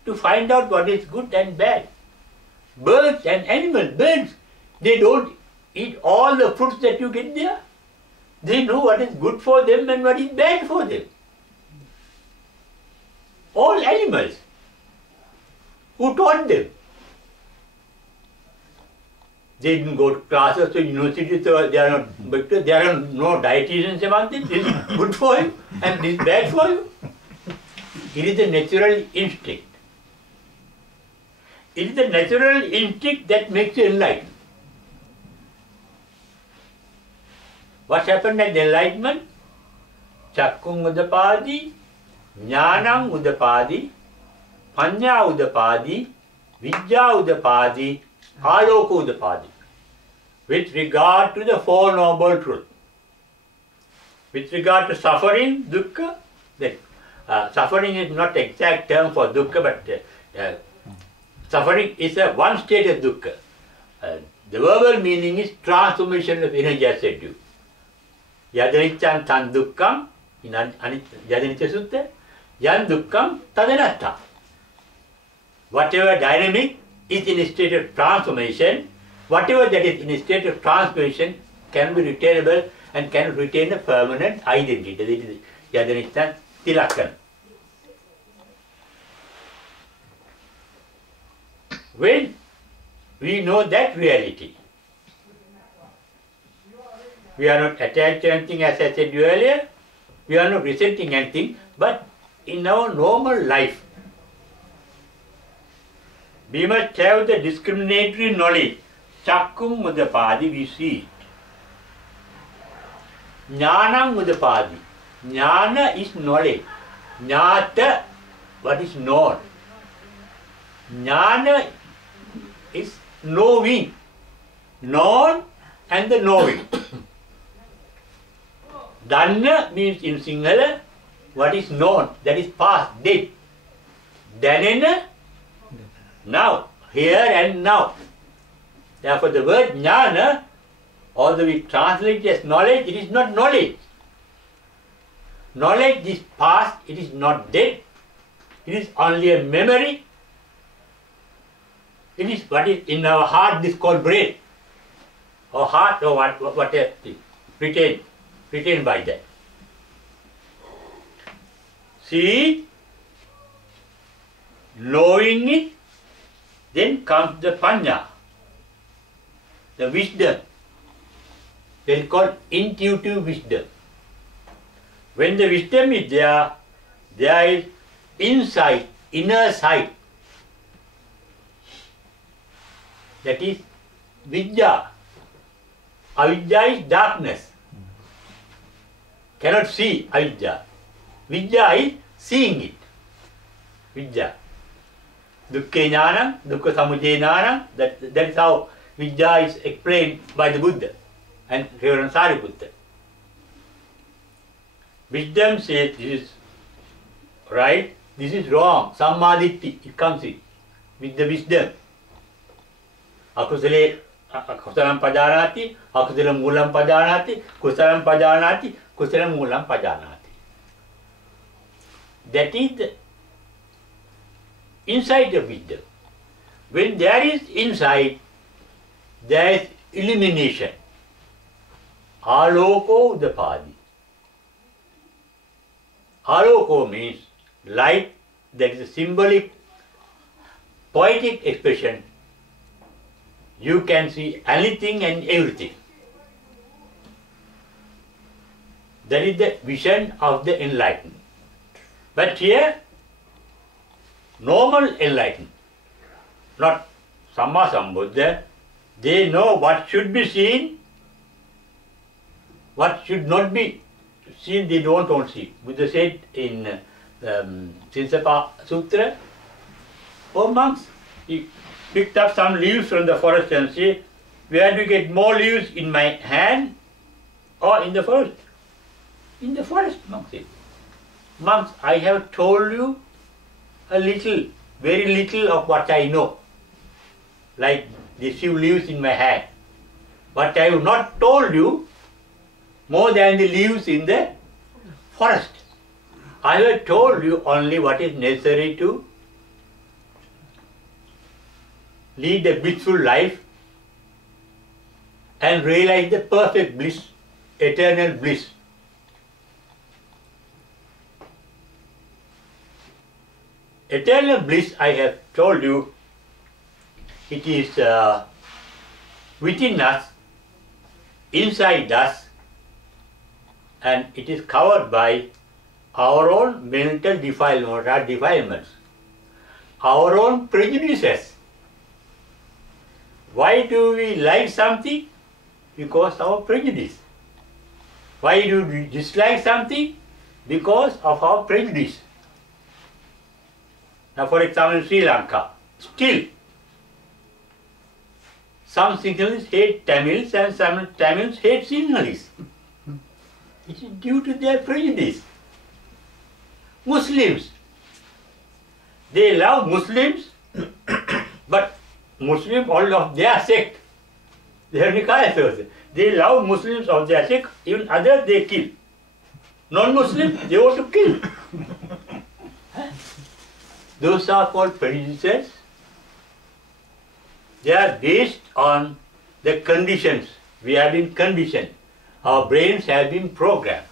to find out what is good and bad. Birds and animals, birds, they don't eat all the fruits that you get there. They know what is good for them and what is bad for them. All animals. Who taught them? They didn't go to classes to university, so there are no dietitians among them. This is good for you and this is bad for you. It is the natural instinct. It is the natural instinct that makes you enlightened. What happened at the Enlightenment? Chakkung udapadi, jnanam udapadi, panya udapadi, vidya udapadi, aloka udapadi. With regard to the Four Noble Truths. With regard to suffering, dukkha, suffering is not the exact term for dukkha, but suffering is one state of dukkha. The verbal meaning is transformation of energy, as said you. Yadanichan tan dukkham, in Yadanicca Sutta, yan dukkham tadanatta. Whatever dynamic is in a state of transformation, whatever that is in a state of transformation can be retainable and can retain a permanent identity. That is Yadanicca Tilakkan. When we know that reality, we are not attached to anything, as I said earlier, we are not resenting anything, but in our normal life, we must have the discriminatory knowledge. Chakkum mudapadi, we see it. Jnanam mudapadi. Jnana is knowledge. Jnata, what is known. Jnana is knowing. Known and the knowing. Dhanna means in Sinhala, what is known, that is past, dead. Dhanena, now, here and now. Therefore the word jnana, although we translate it as knowledge, it is not knowledge. Knowledge is past, it is not dead. It is only a memory. It is what is in our heart, this is called brain. Or heart or whatever, retained by that. See, knowing it, Then comes the panya, the wisdom. That is called intuitive wisdom. When the wisdom is there, there is insight, inner sight. That is vidya. Avidya is darkness. Cannot see avidya. Vidya is seeing it. Vidya. Dukkha jnana, dukkha samudaya jnana, that is how vidya is explained by the Buddha and Reverend Sariputta. Wisdom says this is right, this is wrong. Sammaditthi, it comes in with the wisdom. Akusale kusalam pajanati, akusalam mulam pajanati, kusalam pajanati, kusalam mulam pajanati. That is the insight of wisdom. When there is insight, there is illumination. Aloko udapadi. Aloko means light, that is a symbolic, poetic expression. You can see anything and everything. That is the vision of the enlightened. But here, normal enlightened, not Samma Sambuddha, they know what should be seen, what should not be seen, they don't want to see. Buddha said in Sinsapa Sutra, oh monks, he picked up some leaves from the forest and said, where do you get more leaves, in my hand or in the forest? In the forest, monk said. Monks, I have told you a little, very little of what I know, like these few leaves in my hand. But I have not told you more than the leaves in the forest. I have told you only what is necessary to lead a blissful life and realize the perfect bliss, eternal bliss. Eternal bliss, I have told you, it is within us, inside us, and it is covered by our own mental defilements, our own prejudices. Why do we like something? Because of our prejudice. Why do we dislike something? Because of our prejudice. Now, for example, in Sri Lanka, still, some Sinhalese hate Tamils and some Tamils hate Sinhalese. It is due to their prejudice. Muslims, they love Muslims, but Muslims all of their sect, they are Nikayas. They love Muslims of their sect, even others they kill. Non-Muslims, they want to kill. Those are called prejudices. They are based on the conditions. We have been conditioned. Our brains have been programmed.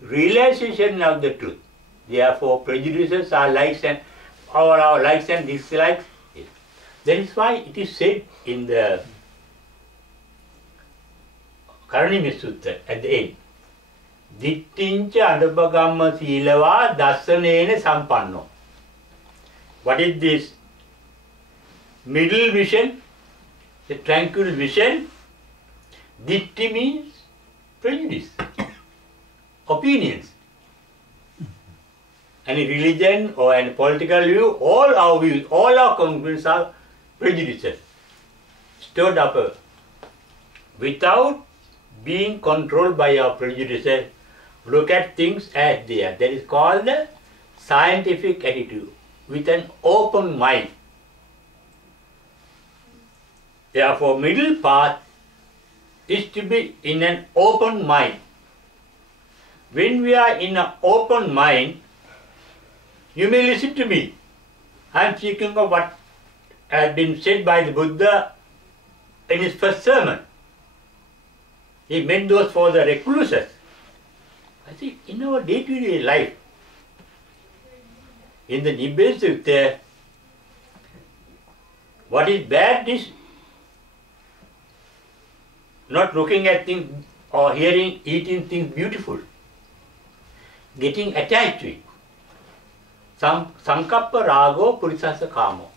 Realization of the truth. Therefore, prejudices are likes and our likes and dislikes. That is why it is said in the Karanimi Sutta at the end, Dittincha Anupagamma Silava Dasanena Sampanno. What is this? Middle vision, the tranquil vision. Ditti means prejudice, opinions. Any religion or any political view, all our views, all our conclusions are prejudices, stored up without being controlled by our prejudices. Look at things as they are. That is called the scientific attitude, with an open mind. Therefore, middle path is to be in an open mind. When we are in an open mind, you may listen to me. I am speaking of what has been said by the Buddha in his first sermon. He meant those for the recluses. I think in our day-to-day life, in the Nibbana Sutta, What is bad is not looking at things or hearing, eating things beautiful. Getting attached to it. Sankappa rago purisasa kamo.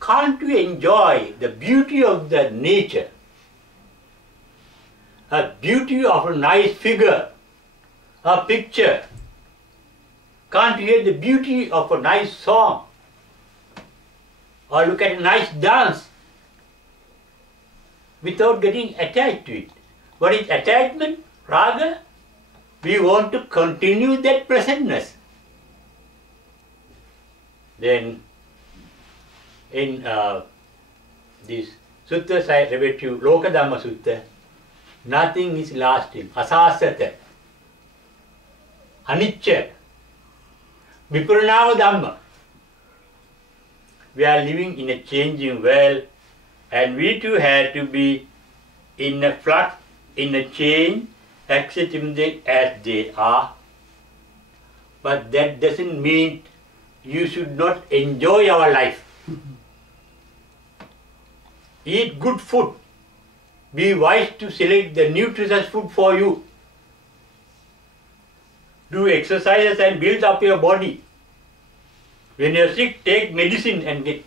Can't you enjoy the beauty of the nature? A beauty of a nice figure, a picture. Can't you hear the beauty of a nice song? Or look at a nice dance without getting attached to it? What is attachment? Raga? We want to continue that pleasantness. Then in this suttas I read to you, Loka Dhamma Sutta, nothing is lasting. Asasata, anicca, viparinama Dhamma. We are living in a changing world, and we too have to be in a flux, in a change, accepting them as they are. But that doesn't mean you should not enjoy our life. Eat good food. Be wise to select the nutritious food for you. Do exercises and build up your body. When you are sick, take medicine and get.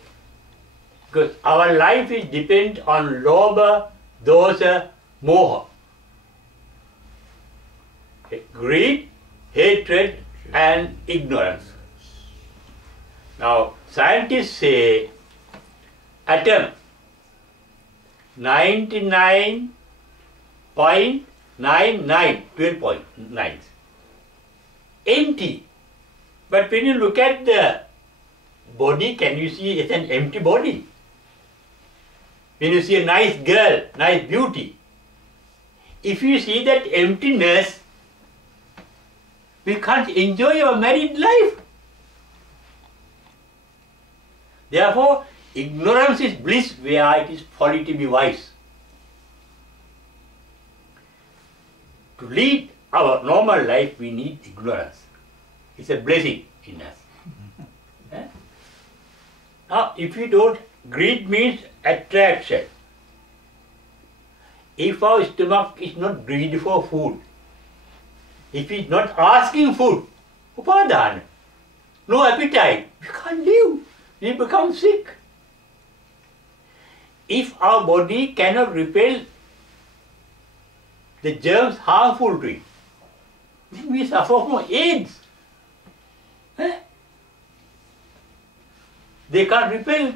Because our life is depend on lobha, dosa, moha. Greed, hatred and ignorance. Now, scientists say atom 99.99, 12.9 empty. But when you look at the body, can you see it's an empty body? When you see a nice girl, nice beauty, if you see that emptiness, we can't enjoy our married life. Therefore, ignorance is bliss where it is folly to be wise. To lead our normal life, we need ignorance. It's a blessing in us. Now, if we don't, greed means attraction. If our stomach is not greedy for food, if it's not asking food, upadana, no appetite, we can't live. We become sick. If our body cannot repel the germs harmful to it, then we suffer from AIDS. They can't repel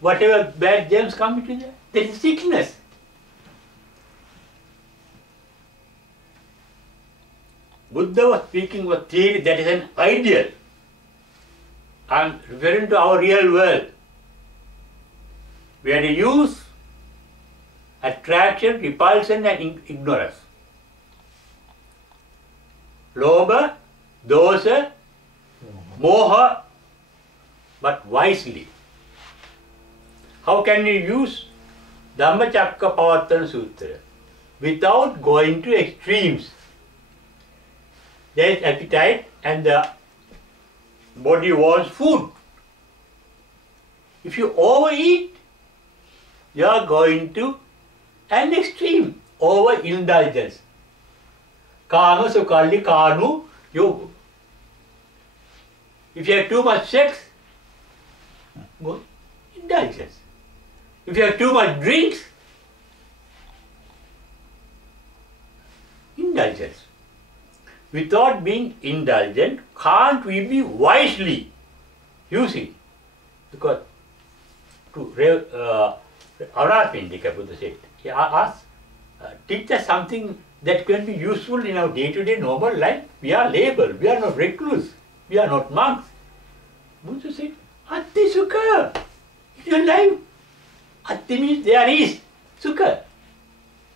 whatever bad germs come into them. There is sickness. Buddha was speaking of theory that is an ideal. I am referring to our real world, where you use attraction, repulsion and ignorance. Lobha, dosa, moha, but wisely. How can you use Dhammacakkappavattana Sutra without going to extremes? There is appetite and the body wants food. If you overeat, you are going to an extreme, overindulgence. Kama sukalli kanu yoga. If you have too much sex, go indulgence. If you have too much drinks, indulgence. Without being indulgent, can't we be wisely using? Because to Aranapindika Buddha said, he asked, teach us something that can be useful in our day-to-day normal life. We are labeled, we are not recluse, we are not monks. Buddha said, Atti Sukha, in your life. Atti means there is Sukha.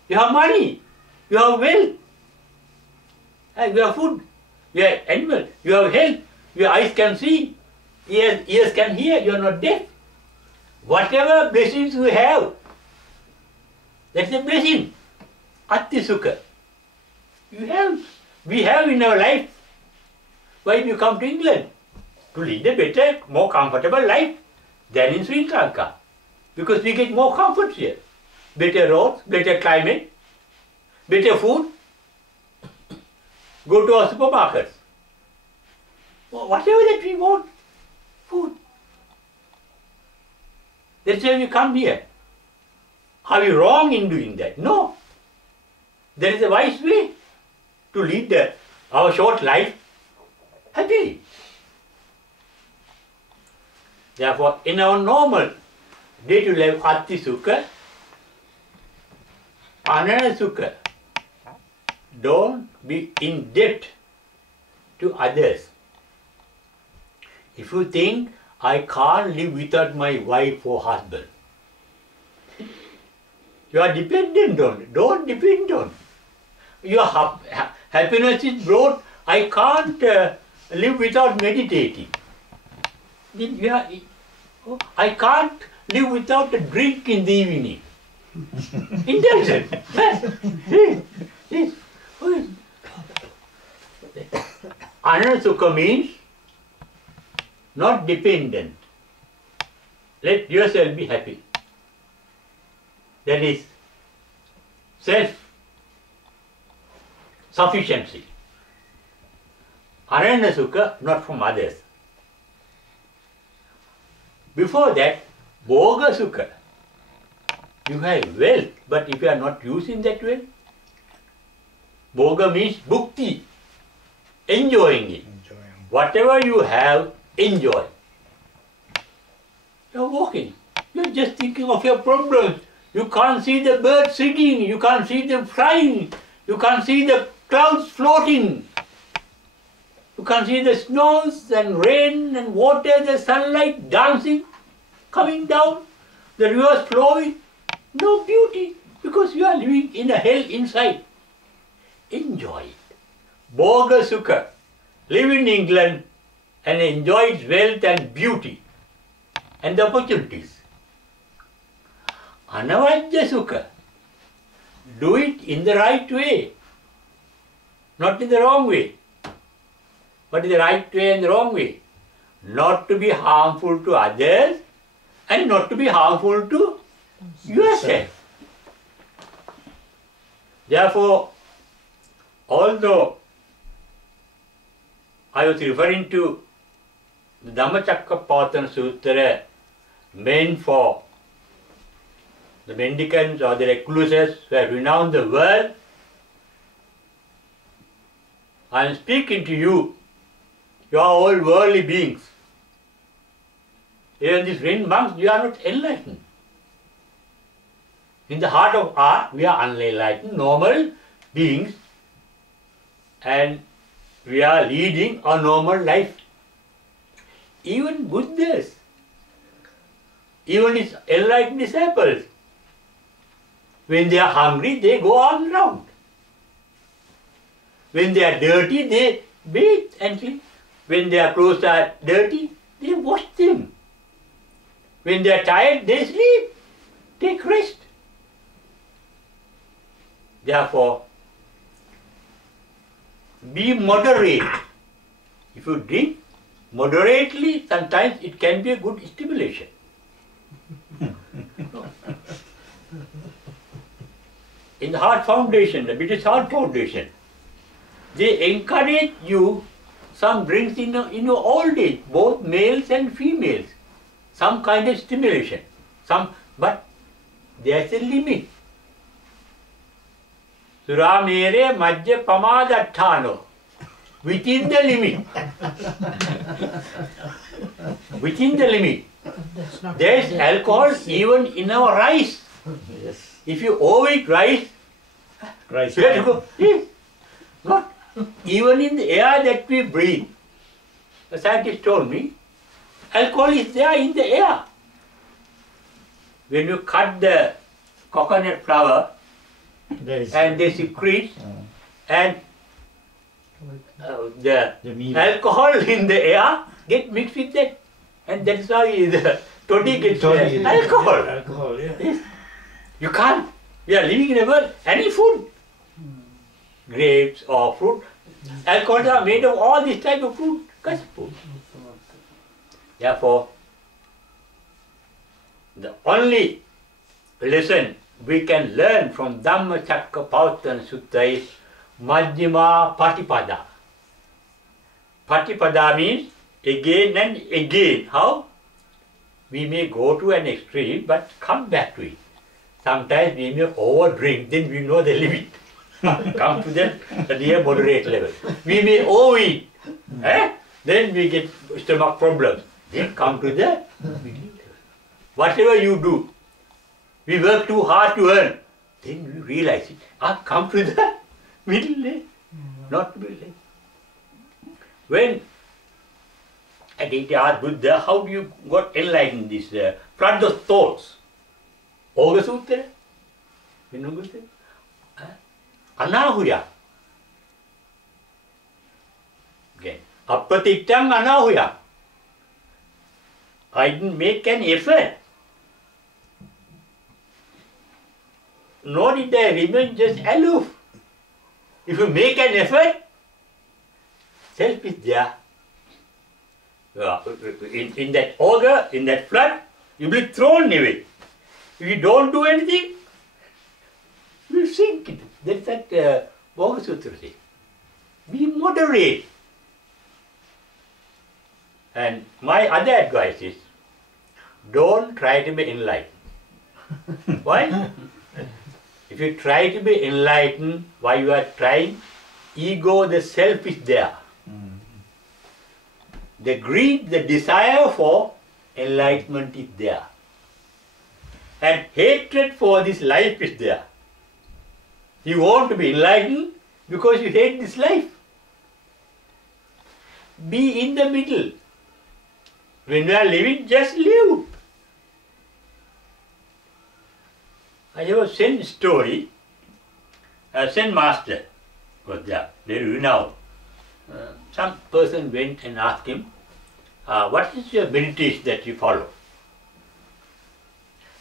You have money, you have wealth, and you have food, you have animal, you have health, your eyes can see, ears can hear, you are not deaf. Whatever blessings you have, that's a blessing. Atti Sukha. You have, we have in our life. Why do you come to England? To lead a better, more comfortable life than in Sri Lanka. Because we get more comfort here. Better roads, better climate, better food. Go to our supermarkets. Whatever that we want, food. That's why we come here. Are we wrong in doing that? No. There is a wise way to lead our short life happily. Therefore, in our normal day-to-day life, Atti Sukha, Anana Sukha, don't be in debt to others. If you think, I can't live without my wife or husband, you are dependent on it. Don't depend on it. Your happiness is brought, I can't live without meditating. I can't live without a drink in the evening. Indulgence. Anasukha means not dependent. Let yourself be happy. That is self-sufficiency. Ananasukha, not from others. Before that, Bhoga Sukha. You have wealth, but if you are not using that wealth, Bhoga means bhukti, enjoying it. Whatever you have, enjoy. You are walking. You are just thinking of your problems. You can't see the birds singing. You can't see them flying. You can't see the clouds floating. You can't see the snows and rain and water, the sunlight dancing, coming down, the rivers flowing. No beauty, because you are living in a hell inside. Enjoy it. Bhoga Sukha. Live in England and enjoy its wealth and beauty and the opportunities. Anavajya Sukha. Do it in the right way, not in the wrong way. What is the right way and the wrong way? Not to be harmful to others and not to be harmful to yourself. Therefore, although I was referring to the Dhammacakkappavattana Sutra meant for the mendicants or the recluses who have renounced the world, I am speaking to you. You are all worldly beings. Even these Zen monks, you are not enlightened. In the heart of art, we are unenlightened, normal beings, and we are leading a normal life. Even Buddhas, even his enlightened disciples, when they are hungry, they go on round. When they are dirty, they bathe and clean. When their clothes are dirty, they wash them. When they are tired, they sleep, take rest. Therefore, be moderate. If you drink moderately, sometimes it can be a good stimulation. In the Heart Foundation, the British Heart Foundation, they encourage you some drinks in your old age, both males and females, some kind of stimulation, but there's a limit. Suramere Majja Pamadattano, within the limit. Within the limit. There's alcohol even in our rice. Yes. If you overeat rice, you have to go. Yes. Not even in the air that we breathe. The scientist told me, alcohol is there in the air. When you cut the coconut flower and they secrete and the alcohol in the air get mixed with that, and that is why the toddy gets alcohol. Alcohol, yeah. Yes. You can't. We are living in a world, any food, grapes or fruit. Alcohols are made of all this type of fruit, food. Therefore, The only lesson we can learn from Dhammacakkappavattana Sutta is Majjhima Patipada. Patipada means again and again. How? We may go to an extreme but come back to it. Sometimes we may overdrink, then we know the limit. Come to the near moderate level. We may overeat, then we get stomach problems. Then come to the middle level. Whatever you do, we work too hard to earn, then we realize it. Come to the middle level, not middle level. When Aditya asked Buddha, how do you got enlightened this flood of thoughts? Oga Sutra? You know Buddha? Anahuya. Again, Appatittang anahuya. I didn't make an effort. Nor did I remain just aloof. If you make an effort, self is there. In that auger, in that flood, you will be thrown away. If you don't do anything, you will sink. That's that Bhoga Sutra says. Be moderate. And my other advice is, don't try to be enlightened. Why? If you try to be enlightened, while you are trying, ego, the self is there. The greed, the desire for enlightenment is there. And hatred for this life is there. You want to be enlightened because you hate this life. Be in the middle. When you are living, just live. I have a Zen story. A Zen master was there, very renowned. Some person went and asked him, what is your meditation that you follow?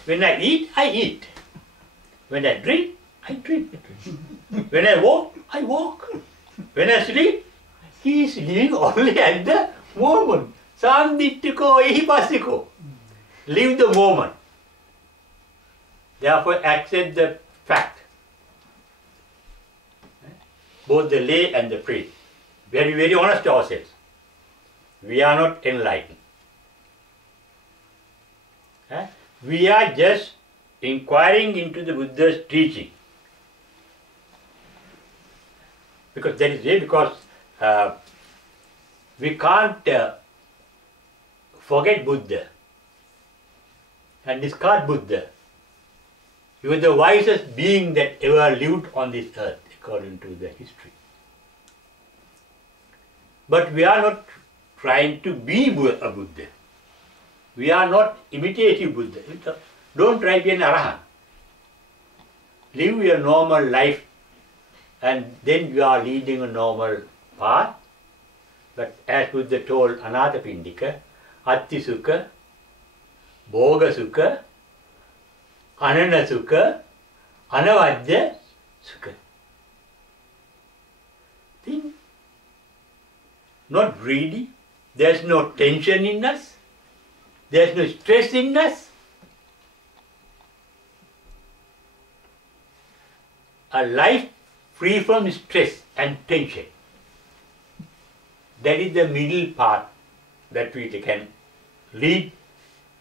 When I eat, I eat. When I drink, I drink. When I walk, I walk. When I sleep, he is living only at the moment. Sanditiko ehipasiko. Live the moment. Therefore, accept the fact. Both the lay and the priest. Very, very honest to ourselves. We are not enlightened. We are just inquiring into the Buddha's teaching. Because that is it, because we can't forget Buddha and discard Buddha. He was the wisest being that ever lived on this earth, according to the history. But we are not trying to be a Buddha. We are not imitative Buddha. Don't try to be an Arahant. Live your normal life and then you are leading a normal path. But as Buddha told Anathapindika, Atti Sukha, Bhoga Sukha, Anana Sukha, Anavajya Sukha. Think. Not greedy. There's no tension in us. There's no stress in us. A life free from stress and tension. That is the middle path that we can lead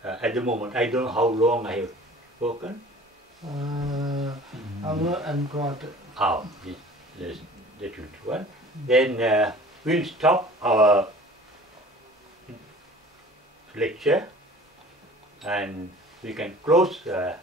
at the moment. I don't know how long I have spoken. Hour and quarter. This the 21. Then we'll stop our lecture and we can close camera.